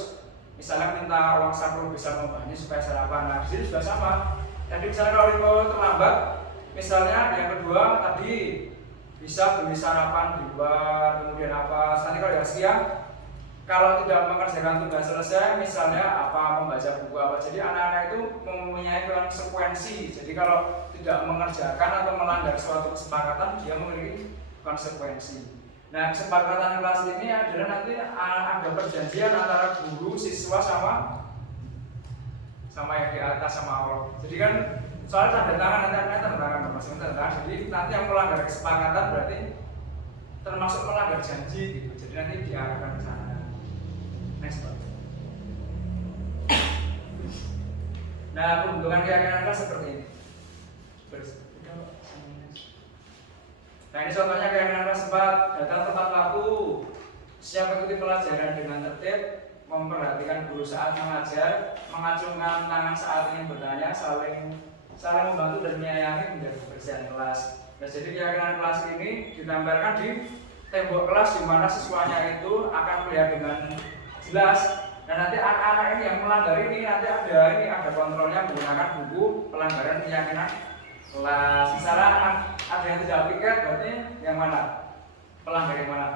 misalnya minta uang saku bisa mengubahnya supaya sarapan. Nah disini juga sama. Tadi misalnya kalau Riko terlambat, misalnya yang kedua tadi bisa beli sarapan di luar, kemudian apa. Nanti kalau Yaskia kalau tidak mengerjakan tugas selesai, misalnya apa membaca buku apa. Jadi anak-anak itu mempunyai konsekuensi. Jadi kalau tidak mengerjakan atau melanggar suatu kesepakatan, dia memiliki konsekuensi. Nah, kesepakatan kelas ini adalah nanti ada perjanjian antara guru, siswa sama yang di atas sama Allah. Jadi kan soal tanda tangan nanti tanda tangan masing tanda tangan. Jadi nanti yang melanggar kesepakatan berarti termasuk melanggar janji gitu. Jadi nanti diarahkan ke sana. Next Pak. Nah, pembentukan keyakinan kelas seperti ini. Nah, ini contohnya keyakinan kelas 4. Datang tepat waktu, siap mengikuti pelajaran dengan tertib, memperhatikan guru saat mengajar, mengacungkan tangan saat ingin bertanya, saling membantu dan menyayangi menjaga kebersihan kelas. Nah, jadi keyakinan kelas ini ditempelkan di tembok kelas di mana siswanya itu akan melihat dengan jelas. Dan nanti anak-anak ini yang melanggar ini nanti ada kontrolnya menggunakan buku pelanggaran keyakinan kelas. Misalnya ada yang tidak piket, berarti yang mana? Pelanggar yang mana?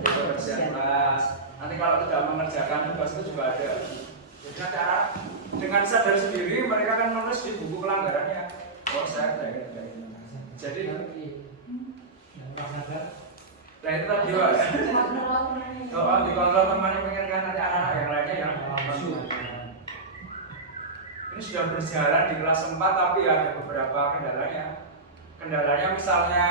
Kebersihan kelas. Nanti kalau tidak mengerjakan tugas itu juga ada. Jadi nanti anak dengan sadar sendiri mereka akan menulis di buku pelanggarannya. Oh saya tidak. Jadi nah itu tadi Pak. Dikontrol teman yang menginginkan nanti anak-anak yang lainnya yang ini sudah berjalan di kelas 4 tapi ada beberapa kendalanya. Kendalanya misalnya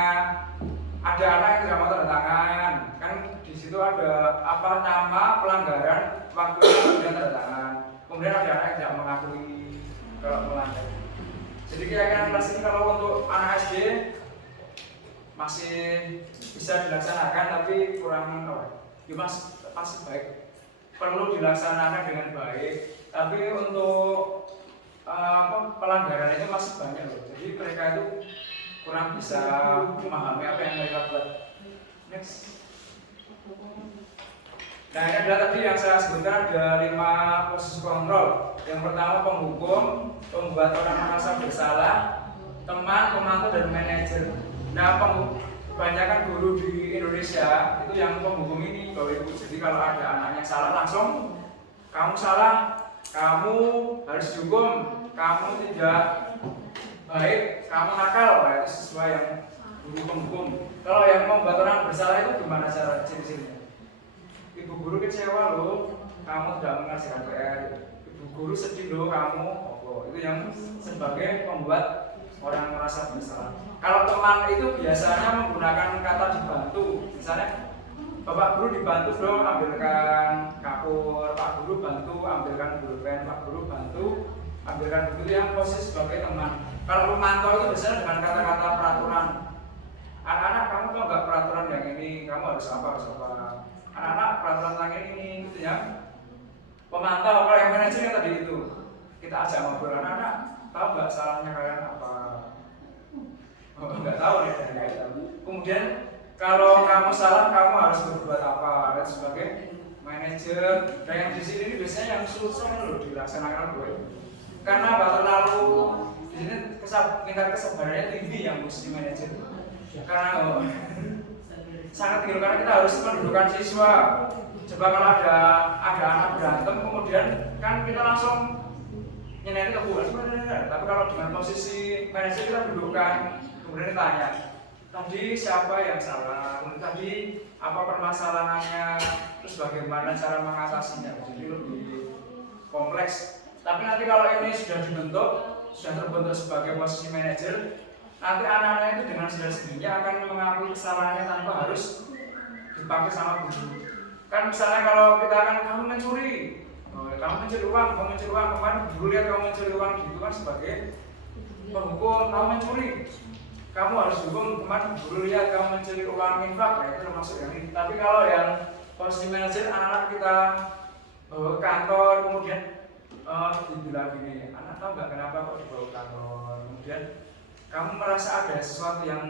ada anak yang tidak mau tanda tangan, kan di situ ada apa nama pelanggaran waktunya kemudian tanda tangan. Kemudian ada anak yang tidak mengakui kalau melanggar. Jadi keyakinan kelas ini kalau untuk anak SD masih bisa dilaksanakan tapi kurang ya masih baik, perlu dilaksanakan dengan baik. Tapi untuk pelanggaran itu masih banyak loh. Jadi mereka itu kurang bisa memahami apa yang mereka buat. Next. Nah ini adalah tadi yang saya sebutkan ada 5 posisi kontrol. Yang pertama penghukum, pembuat orang merasa bersalah, teman, pemantau dan manajer. Nah kebanyakan guru di Indonesia itu yang penghukum ini Bapak Ibu. Jadi kalau ada anaknya salah langsung kamu salah, kamu harus dihukum, kamu tidak baik, kamu nakal. Nah, itu sesuai yang guru penghukum. Kalau yang membuat orang bersalah itu gimana cara ciri-cirinya? Ibu guru kecewa loh, kamu tidak mengerjakan PR. Ibu guru sedih loh, kamu itu yang sebagai pembuat orang merasa bersalah. Kalau teman itu biasanya menggunakan kata dibantu. Misalnya Bapak guru dibantu dong ambilkan kapur, Pak guru bantu ambilkan pulpen, Pak guru bantu ambilkan buku. Itu yang posisi sebagai teman. Kalau memantau itu biasanya dengan kata-kata peraturan. Anak-anak kamu tahu nggak peraturan yang ini, kamu harus apa. Anak-anak peraturan tentang ini gitu ya. Pemantau. Kalau yang manajernya tadi itu kita ajak ngobrol, anak-anak tahu nggak salahnya kalian apa? Oh, nggak tahu nih. Kemudian kalau kamu salah kamu harus berbuat apa dan sebagai manajer. Dan yang di sini biasanya yang susah loh dilaksanakan gue. Karena terlalu di sini tingkat kesabarannya tinggi yang mesti manajer. Karena sangat tinggi karena kita harus mendudukan siswa. Coba kalau ada anak berantem kemudian kan kita langsung nyeneni ke bukan sebenarnya. Tapi kalau dengan posisi manajer kita dudukkan, kemudian ditanya, tadi siapa yang salah, kemudian tadi apa permasalahannya, terus bagaimana cara mengatasinya, jadi lebih kompleks. Tapi nanti kalau ini sudah terbentuk sebagai posisi manajer, nanti anak-anak itu dengan sendirinya akan mengakui kesalahannya tanpa harus dipakai sama guru. Kan misalnya kalau kita akan kamu mencuri uang, kemarin guru lihat kamu mencuri uang gitu kan sebagai penghukum, kamu mencuri, kamu harus hukum, kemarin guru lihat kamu mencuri uang infak, ya itu termasuk yang ini. Tapi kalau yang posisi manajer, anak-anak kita bawa ke kantor, kemudian dibilang gini, anak tahu nggak kenapa kok dibawa ke kantor, kemudian kamu merasa ada sesuatu yang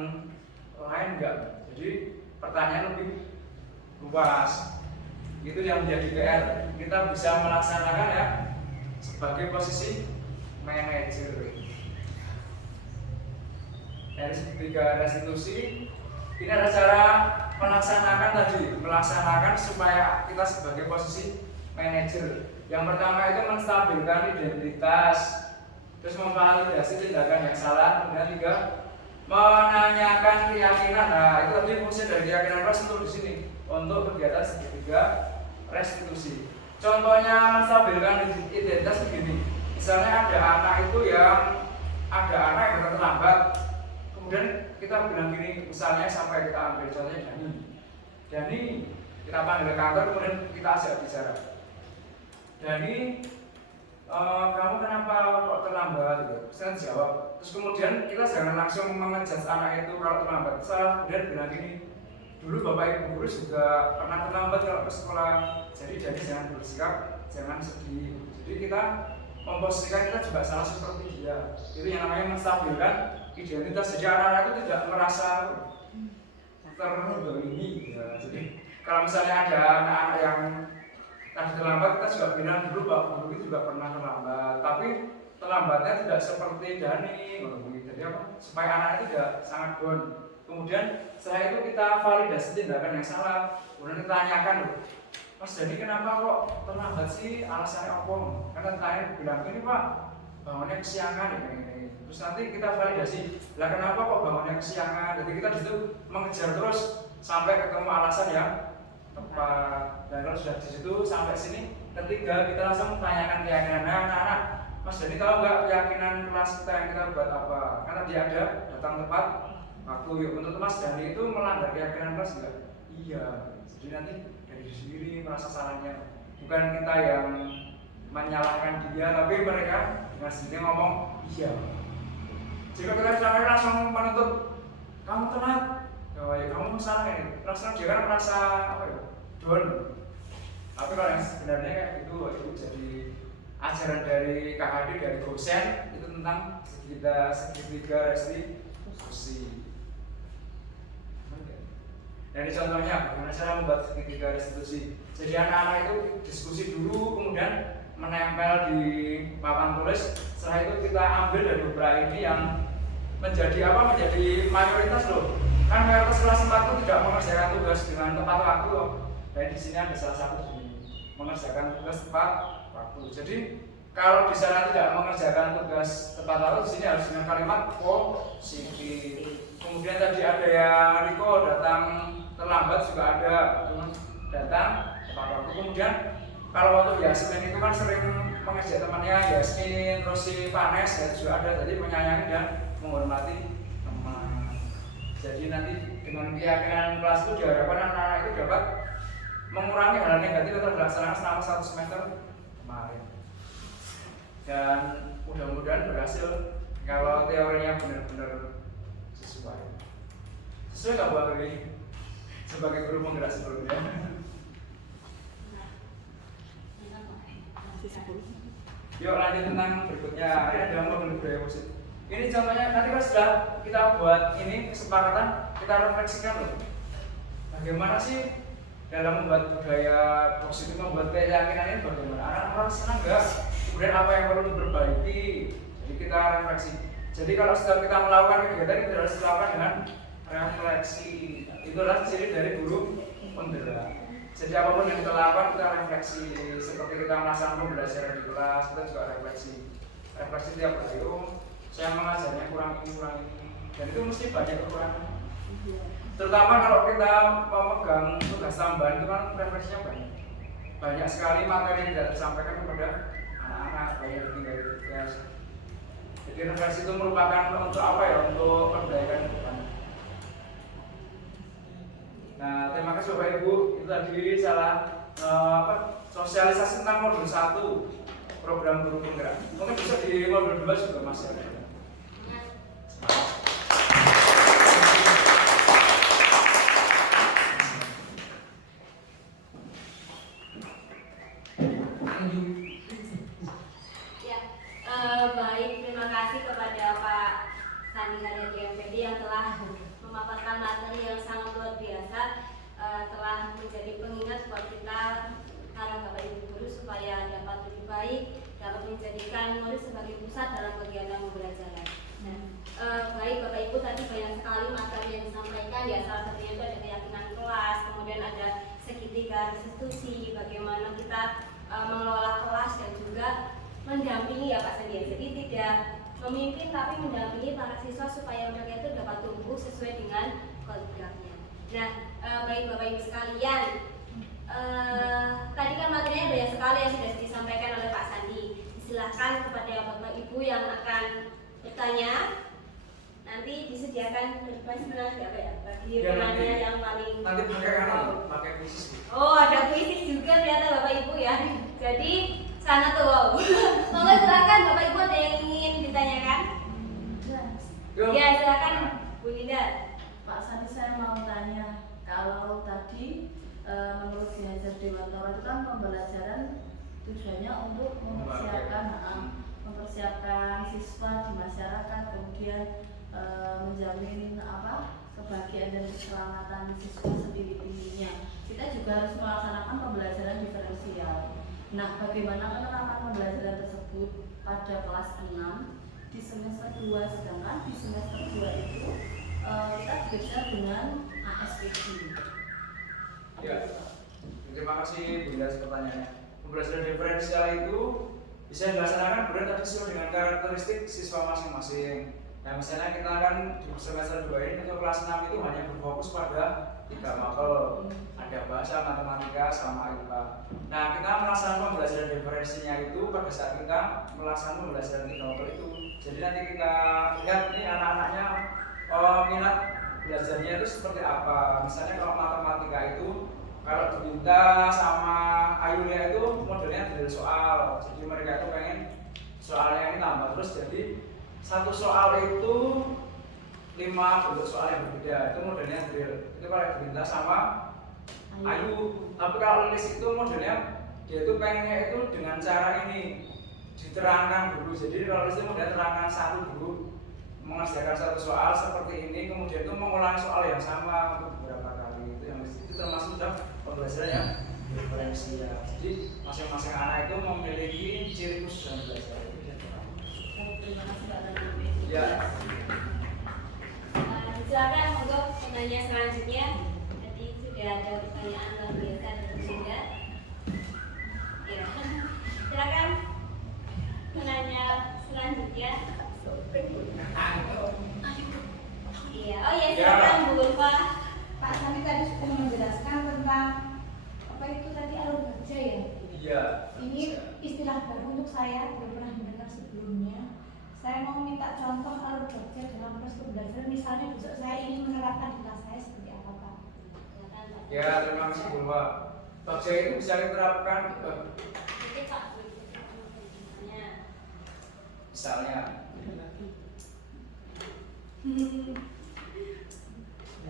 lain nggak? Jadi pertanyaan lebih luas. Itu yang menjadi PR kita bisa melaksanakan ya sebagai posisi manajer. Dari tiga restitusi ini ada cara melaksanakan supaya kita sebagai posisi manajer. Yang pertama itu menstabilkan identitas, terus memvalidasi tindakan yang salah, kemudian tiga menanyakan keyakinan. Nah itu tadi fungsi dari keyakinan kelas untuk di sini untuk kegiatan segitiga restitusi. Contohnya menstabilkan identitas begini. Misalnya ada anak yang datang terlambat. Kemudian kita bilang gini, misalnya sampai kita ambil contohnya Dani kita panggil ke kantor, kemudian kita ajak bicara. Dani, kamu kenapa kok terlambat? Saya jawab. Terus kemudian kita jangan langsung mengejudge anak itu kalau terlambat. Saya kemudian bilang gini, dulu bapak ibu guru juga pernah terlambat kalau ke sekolah. Jadi jangan bersikap, jangan sedih. Jadi kita memposisikan kita juga salah seperti dia. Itu yang namanya menstabilkan identitas. Jadi anak-anak itu tidak merasa terzalimi. Ya. Jadi kalau misalnya ada anak-anak yang tadi terlambat, kita juga bilang dulu Pak Guru itu juga pernah terlambat. Tapi terlambatnya tidak seperti Dani. Jadi apa? Supaya anak itu tidak sangat down. Kemudian setelah itu kita validasi tindakan yang salah. Kemudian kita tanyakan, Mas Dani kenapa kok terlambat sih? Alasannya apa? Karena tanya bilang ini Pak, bangunnya kesiangan ini. Terus nanti kita validasi, lah kenapa kok bangunnya kesiangan? Jadi kita disitu mengejar terus sampai ketemu alasan yang tepat. Dan kalau sudah di situ sampai sini, ketiga kita langsung tanyakan keyakinan anak-anak. Mas Dani tahu nggak keyakinan kelas kita yang kita buat apa? Karena dia ada datang tepat waktu. Untuk Mas Dani itu melanggar keyakinan kelas nggak? Iya. Jadi nanti dari diri sendiri merasa salahnya. Bukan kita yang menyalahkan dia, tapi mereka dengan sendiri ngomong iya. Jika kita sampai langsung menuntut kamu telat, ya kamu salah ini. Langsung dia kan merasa apa ya? Down. Tapi kalau yang sebenarnya kayak gitu, itu jadi ajaran dari KHD, dari dosen itu tentang segitiga restitusi. Dari contohnya, bagaimana cara membuat segitiga restitusi. Jadi anak-anak itu diskusi dulu, kemudian menempel di papan tulis. Setelah itu kita ambil dari beberapa ini yang menjadi mayoritas loh. Kan mayoritas kelas 4 itu tidak mengerjakan tugas dengan tepat waktu loh. Dan di sini ada salah satu mengerjakan tugas tepat waktu. Jadi kalau di sana tidak mengerjakan tugas tepat waktu, di sini harus dengan kalimat positif. Kemudian tadi ada yang Riko datang terlambat juga ada, datang tepat waktu. Kemudian kalau waktu Yasmin itu kan sering mengejek temannya Yasmin, terus si Panes ya juga ada, jadi menyayangi dan menghormati teman. Jadi nanti dengan keyakinan kelas itu diharapkan anak-anak itu dapat mengurangi hal negatif yang terlaksana selama 1 semester kemarin. Dan mudah-mudahan berhasil kalau teorinya benar-benar sesuai. Sesuai nggak buat ini sebagai guru penggerak sebelumnya? Yuk lanjut tentang berikutnya. Ini ada modul budaya musik. Ini contohnya nanti kan sudah kita buat ini kesepakatan, kita refleksikan loh. Bagaimana sih dalam membuat budaya positif, membuat keyakinan ini bagaimana? Anak-anak senang nggak? Kemudian apa yang perlu diperbaiki? Jadi kita refleksi. Jadi kalau setiap kita melakukan kegiatan kita harus melakukan dengan refleksi. Itulah ciri dari guru penggerak. Jadi apapun yang kita lakukan kita refleksi. Seperti kita melaksanakan pembelajaran di kelas, kita juga refleksi. refleksi tiap hari. Oh, saya mengajarnya kurang ini, dan itu mesti banyak kekurangan. Terutama kalau kita memegang tugas tambahan itu kan refleksinya banyak sekali materi yang tidak tersampaikan kepada anak-anak baik yang tinggal di kelas. Jadi refleksi itu merupakan untuk apa ya? Untuk perbaikan depan. Nah, terima kasih Bapak Ibu. Itu tadi salah sosialisasi tentang modul 1 program guru penggerak. Mungkin bisa di modul 2 juga masih ada. Baik, terima kasih kepada Pak Sandi Haryadi MPD yang telah memaparkan materi yang sangat luar biasa, telah menjadi pengingat buat kita para Bapak Ibu guru supaya dapat lebih baik, dapat menjadikan murid sebagai pusat dalam kegiatan pembelajaran. Baik Bapak Ibu, tadi banyak sekali materi yang disampaikan ya, salah satunya itu ada keyakinan kelas, kemudian ada segitiga restitusi, bagaimana kita mengelola kelas dan juga mendampingi ya Pak Sandi. Jadi tidak memimpin tapi mendampingi para siswa supaya mereka itu dapat tumbuh sesuai dengan kodratnya. Nah, baik Bapak Ibu sekalian, tadi kan materinya banyak sekali yang sudah disampaikan oleh Pak Sandi. Silahkan kepada Bapak Ibu yang akan bertanya. Nanti disediakan berbagai menarik apa ya bagi penanya yang paling. Nanti pakai kuisis. Oh, ada kuisis juga ternyata Bapak Ibu ya. Jadi sana tuh wow. Monggo silakan Bapak Ibu ada yang ingin ditanyakan? Ya silakan Bu Linda. Pak Sandi, saya mau tanya, kalau tadi menurut Si Hajar Dewantara itu kan pembelajaran tujuannya untuk mempersiapkan siswa di masyarakat, kemudian menjamin kebahagiaan dan keselamatan siswa setinggi-tingginya. Kita juga harus melaksanakan pembelajaran diferensial. Nah, bagaimana penerapan pembelajaran tersebut pada kelas 6 di semester 2, sedangkan di semester 2 itu kita bekerja dengan ASPD. Ya, terima kasih Bu atas pertanyaannya. Pembelajaran diferensial itu bisa dilaksanakan benar tadi sesuai dengan karakteristik siswa masing-masing. Nah, misalnya kita kan di semester 2 ini untuk kelas 6 itu hanya berfokus pada 3 mapel, ada bahasa, matematika, sama IPA. Nah, kita melaksanakan pembelajaran diferensinya itu pada saat kita melaksanakan pembelajaran 3 mapel itu. Jadi nanti kita lihat nih anak-anaknya minat belajarnya itu seperti apa. Misalnya kalau matematika itu, kalau Dinda sama Ayulia itu modelnya drill soal. Jadi mereka itu pengen soalnya ini tambah terus, jadi satu soal itu 5 bentuk soal yang berbeda, itu modelnya drill. Itu kalau Dinda sama Ayu. Tapi kalau Lilis itu modelnya dia itu pengennya itu dengan cara ini diterangkan dulu. Jadi kalau Lilis itu modelnya terangkan satu dulu, mengerjakan satu soal seperti ini, kemudian itu mengulangi soal yang sama untuk beberapa kali. Itu yang itu termasuk dalam pembelajaran yang diferensial. Jadi masing-masing anak itu memiliki ciri khusus dalam belajar. Terima kasih Pak Sandi. Ya. Silakan untuk penanya selanjutnya. Tadi sudah ada pertanyaan luar biasa dari Bunda. Ya. Silakan penanya selanjutnya. Iya, oh ya silakan Bu Ulfa. Pak Sandi tadi sudah menjelaskan tentang apa itu tadi alur kerja ya? Iya. Ini istilah baru untuk saya, belum pernah mendengar sebelumnya. Saya mau minta contoh alur kerja dalam proses pembelajaran. Misalnya besok saya ingin menerapkan di kelas saya seperti apa Pak? Ya, terima kasih Bu Ulfa. Bagja itu bisa diterapkan misalnya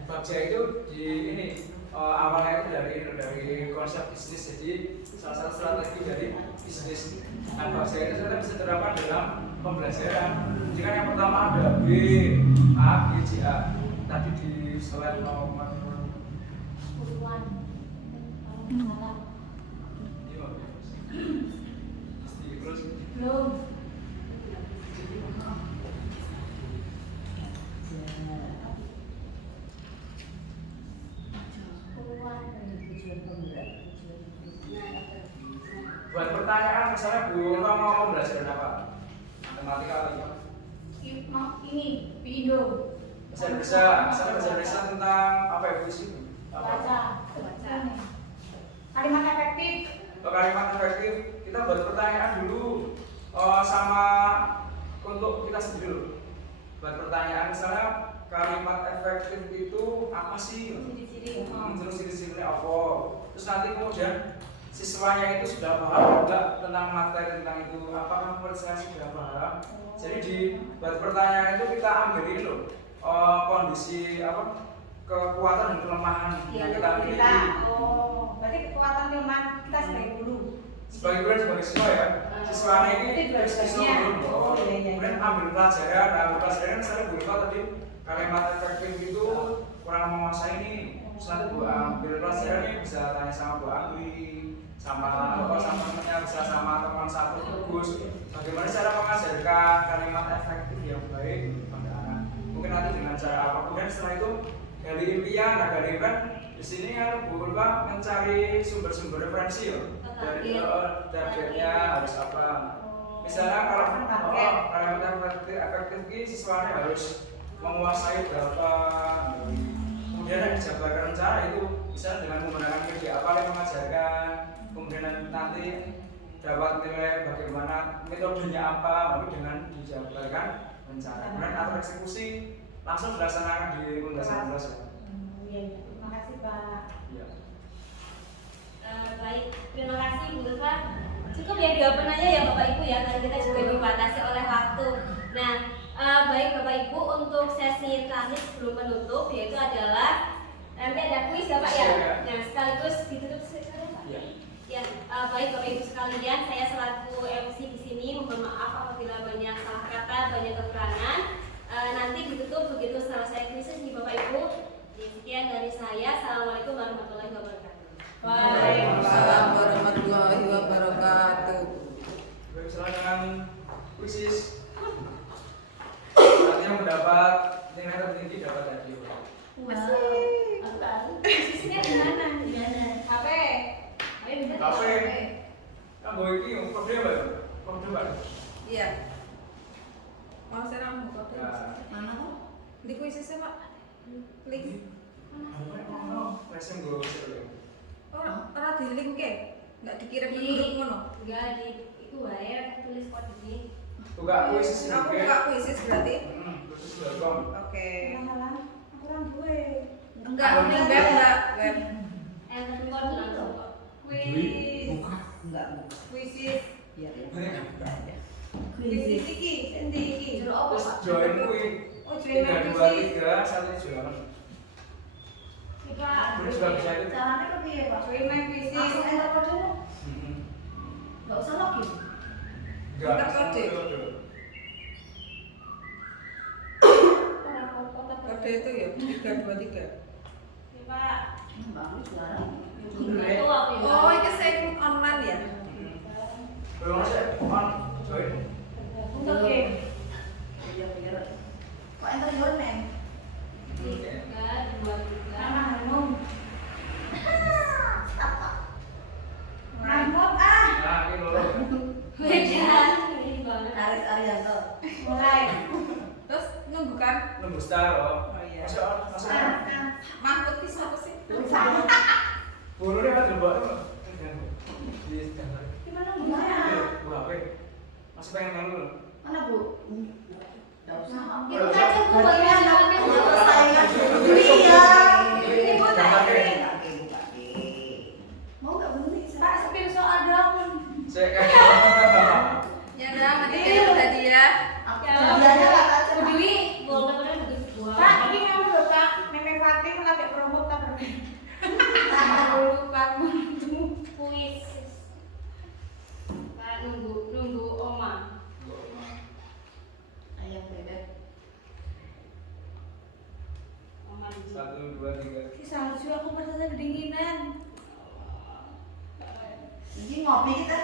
Bagja itu di ini awalnya itu dari konsep bisnis, jadi salah satu strategi dari bisnis. Nah, Bagja itu ternyata bisa diterapkan dalam pembelajaran. Jika yang pertama ada B, A, B, C, A. Tadi di slide nomor 10-an. Belum. Buat pertanyaan misalnya Bu Ulfa mau pembelajaran apa? Matematika atau apa? Ini Indo. Bahasa Indonesia, misalnya bahasa Indonesia tentang apa ya puisi? Baca. Kalimat efektif. Untuk kalimat efektif, kita buat pertanyaan dulu sama untuk kita sendiri. Buat pertanyaan misalnya kalimat efektif itu apa sih? Terus ciri-cirinya apa? Terus nanti kemudian siswanya itu sudah paham enggak tentang materi tentang itu? Apakah menurut saya sudah paham? Jadi di buat pertanyaan itu kita ambil ini loh kondisi apa kekuatan dan kelemahan yang kita miliki. Berarti kekuatan kelemahan kita sebagai guru. Sebagai guru dan sebagai siswa ya. Siswanya ini siswa belum. Kemudian ambil pelajaran misalnya Bu Rifa tadi kalimat efektif itu kurang menguasai ini. Terus nanti Bu ambil pelajaran ini bisa tanya sama Bu Anggi, sama temannya, bisa sama teman satu Gus. Bagaimana cara mengajarkan kalimat efektif yang baik pada anak? Mungkin nanti dengan cara apa? Kemudian setelah itu dari impian, dari impian di sini kan Bu Rifa mencari sumber-sumber referensi ya. Dari targetnya harus apa? Misalnya kalau kalimat efektif ini siswanya harus menguasai berapa. Kemudian yang dijabarkan rencana itu misalnya dengan menggunakan media apa yang mengajarkan. Kemudian nanti dapat nilai bagaimana metodenya apa, lalu dengan dijabarkan rencana. Kemudian atur eksekusi langsung dilaksanakan di pembahasan kelas ya. Iya, terima kasih Pak. Iya. Baik, terima kasih Bu Rifa. Cukup ya jawaban aja ya Bapak Ibu ya, karena kita juga dibatasi oleh waktu. Nah, baik Bapak Ibu, untuk sesi terakhir sebelum menutup yaitu adalah nanti ada kuis ya Pak ya. Nah, sekaligus ditutup sekarang Pak. Iya. Ya, baik Bapak Ibu sekalian, saya selaku MC di sini mohon maaf apabila banyak salah kata, banyak kekurangan. Nanti ditutup begitu selesai kuis di Bapak Ibu. Sekian dari saya. Assalamualaikum warahmatullahi wabarakatuh. Waalaikumsalam warahmatullahi wabarakatuh. Baik, silakan kuisis. Nanti yang mendapat nilai tertinggi dapat hadiah. Posisinya di mana? Di mana? HP. Kafe. Nah, boy ini kode apa ya? Kode apa? Iya. Mau saya rambut kok. Mana kok? Di kuisisnya Pak. Link. Resim gue sih. Ora di link ke? Enggak dikirim ke grup ngono. Enggak di itu wae tulis kode ini. Buka kuisis Aku juga. buka kuisis berarti. Kuisis.com. Oke. Aku orang gue. Enggak, ini web enggak, web. Enter kode langsung kok. Kuisis. Kuis. Kuisis iki, endi iki? Jero apa Terus Pak? join kui. Oh, join 3, 2, kuisis. 3, 1 jualan. Pak, Terus sudah bisa itu. Caranya kepiye Pak? Join my kuisis. Langsung enter kode. Hmm. Enggak usah login. Enggak. Enter kode. Kode itu ya 323. Ya Pak. Bagus juara. Itu apa ya? Oh, ini saya online ya? Belum sih, on join. Untuk game. Iya, biar. Kok enter your name? 3, 2, 3. Nama Hanum. Mahmud ah. Nah, ini loh. Beda. Ini banget. Aris Arianto. Mulai. Terus nunggu kan? Nunggu star loh. Oh iya. Masuk. Mahmud bisa apa sih? Boleh ada buat apa? Di gambar. Gimana mulai? Buat apa? Masih pengen main dulu. Mana Bu? Enggak usah. Itu kan cukup bagian dalamnya Udah udah selesai selesai. kan? Iya. Ini Bu tadi. Mau enggak berhenti? Pak, spill soal dong. Saya kan. Ya udah, nanti kita udah dia. Hadiahnya lah Kak. Bu Dewi, boleh bener bagus buah. Pak, ini kamu loh Pak. Meme Fatih lagi promo tak berbeda. Lupa. Kuis. Pak nunggu oma. Ayam bebek. Oma di sini. 1, 2, 3. Si salju aku merasa kedinginan. Ini ngopi kita.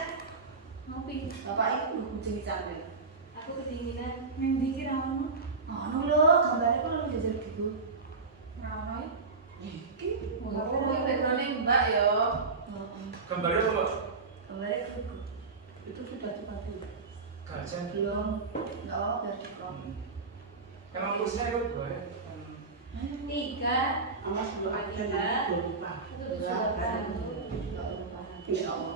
Ngopi. Bapak itu kucing cantik. Aku kedinginan. Yang dikira kamu. Oh, lho, gambarnya kok lu jajar gitu. Ramai. Iki. Oh, ini backgroundnya Mbak ya. Gambarnya apa, Mbak? Gambarnya kuku. Itu sudah dipakai. Gajah. Belum. Enggak apa biar dikrop. Emang kursinya ikut gue. 3 Awas dulu aja Tiga. nanti gue lupa. itu sudah bantu. Insya Allah.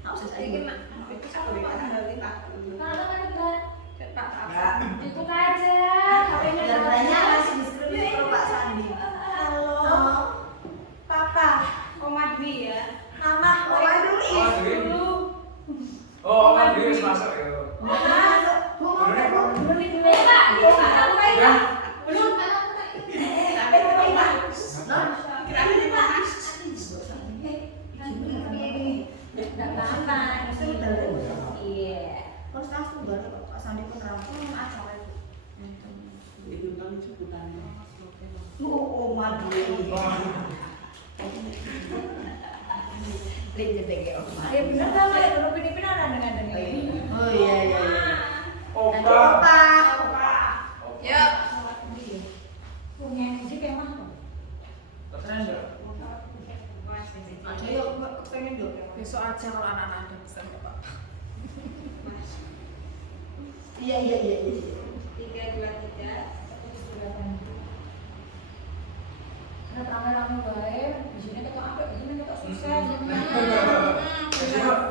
Aku Iki saya mak. Itu satu Pak tanggal 5. Kalau kan enggak Cetak apa? Enggak. tutup aja HP-nya Biasanya masih diskriminasi kalau Pak Sandi. Halo, Papa, Oma Dwi ya. Mama, Oma Dwi. Oh, Dwi. Oh, Om Dwi wis masuk ya. Ya Kak, aku main Ya. belum. Kira-kira Mas. Enggak apa-apa. Iya. Terus langsung balik Pak Sandi pun rampung acara itu. Itu kan sebutannya. Oh, Oma Dwi. Link jadi Oma. ya bener kan ya dulu Filipina orang dengan ini. Oh iya iya iya. Opa. Ya. Punya musik emang. Keren ya. Ada yuk pengen dong. Besok aja kalau anak-anak ada pesan enggak apa-apa. Iya iya iya. 3 2 3. Karena rame-rame baik, di sini kita apa? Di sini kita sukses.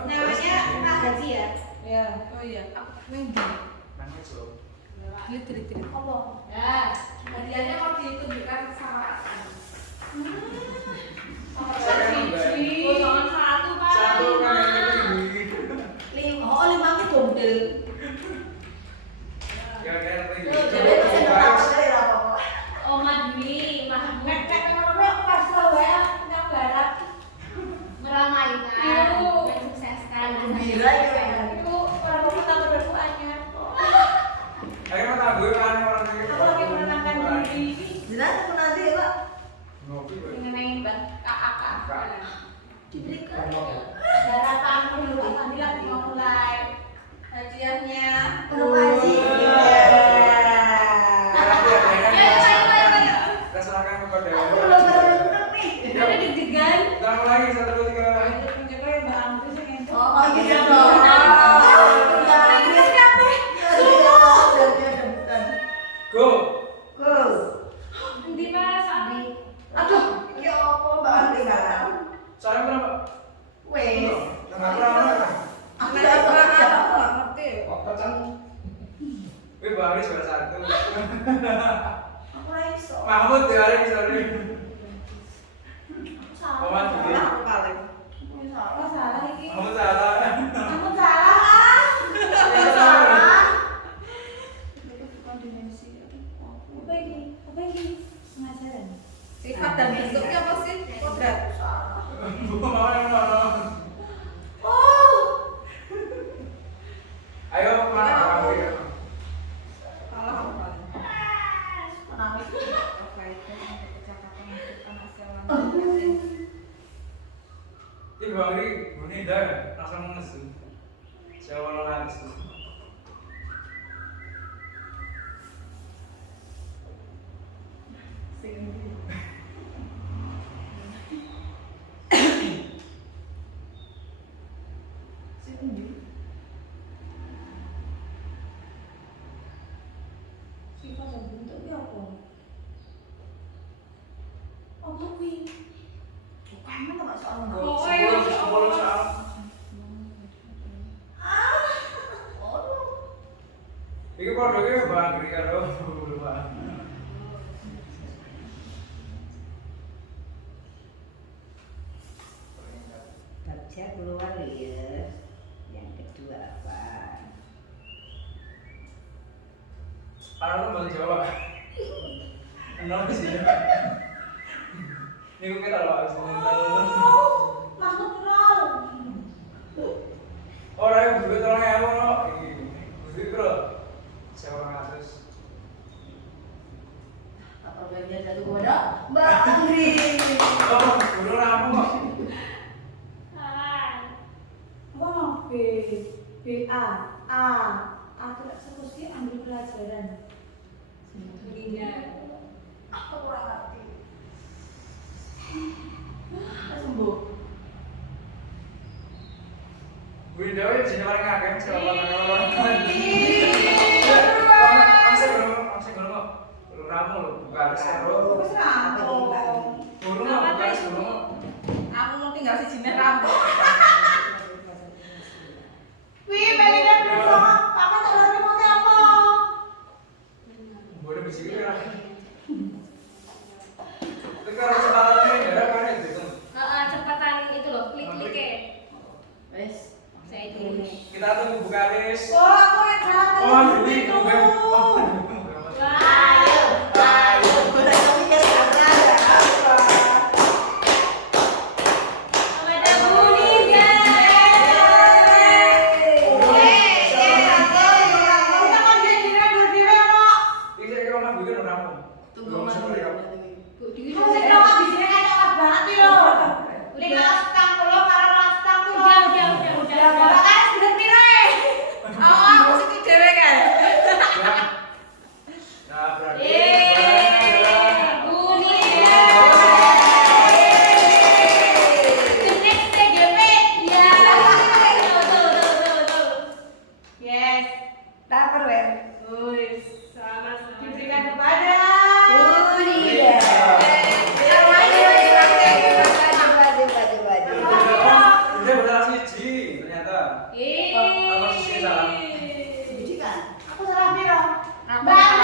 Namanya Kak Haji ya. Ya. Oh iya, aku pengen di. Nangis loh. Lihat. Apa? Ya. Hadiahnya mau ditunjukkan sama Oh, jangan satu, Pak. Satu kan ini. Oh, 5 ke dompel. Kira-kira apa ini? Jadi pesen apa dari apa? Oma Dwi, Mahmud Ngecek nomornya pas Surabaya, yang barat. meramaikan, mensukseskan. Gembira ya. Itu para peserta berdoanya. Ayo kita gue kan orang ini. Aku lagi menenangkan diri. Jelas aku nanti Pak Ngopi gue. Mengenai kakak. diberikan. Daratan menurut Andi lagi mau mulai. Hadiahnya. Terima kasih. Kita serahkan kepada Aku belum berenang nih. Ada deg-degan. Kita mulai 1 2 3. Menjaga yang Mbak Anggi sih ngentot. Oh gitu dong. Go. Nanti Mas, Aduh, ya apa Mbak tinggalan? Saya berapa? Wes. Enggak berapa. Aku Nah, udah aku kerja. nggak ngerti. Kok kacang? Wih, baris sudah 1. Aku lagi iso. Mahmud ya hari bisa nih. Salah. Mahmud dulu. Aku paling. Aku salah. Oh salah ini. Mahmud salah. Aku salah. Salah. Itu bukan dimensi. Apa ini? Apa ini? Pengajaran. Sifat dan bentuknya apa sih? Kodrat. Salah. Mau yang mana? Oh. Ayo mana? Salah aku paling. Menangis. Apa itu untuk kecakapan untuk anak sialan. Ini bang ini Bunida ya, langsung ngesu. Siapa lo nangis tuh? Sifat dan bentuknya apa? Apa kuwi? Bukan mana soal Oh, Sepuluh soal. Iki padha iki Bang Giri karo Bang. Baca keluar ya. Yang kedua apa? Ana tuh bahasa Jawa. Kenapa sih? Ini gue kira lo sini. Masuk nol. Orang yang duit orang yang mau duit bro. Siapa orang atas? Apa bagian jatuh kepada Mbak Anggi? Oh, dulu rampung kok. Oh, B, B, A itu tak seterusnya ambil pelajaran. Aku kurang ngerti. Sembuh. Gue Budi Dewi sini paling akeh siapa ramu lho, bukan seru. Wis rampung. Burung mah bukan burung. Aku mau tinggal si jenis rambut. Wih, pengen berapa? Kakak telurnya mau apa? Boleh bisik ya. Tekan kesempatan ini ya kan itu. Cepatan itu loh, klik ya. Wes. Saya dulu. Kita tunggu buka list. Oh, aku yang jalan terus. Oh, Dewi, gitu. Ayo, ayo, udah mikir karena ada apa? Kepada Budi Ini saya kira orang bikin orang. Tunggu mana? Bu Dewi. Kamu sih kalau di sini kan nggak banget nih loh. Ini kelas tang pulau karena kelas tang pulau. Udah. Makanya sudah tirai. Oh, aku sih dhewe kan. Nah, berarti Budi. Next TGP. Ya. Tuh. Yes. Tupperware. Wih, selamat diberikan kepada Budi. Iya. Udah berhasil siji ternyata. Apa sih salah? Aku salah biro. Mbak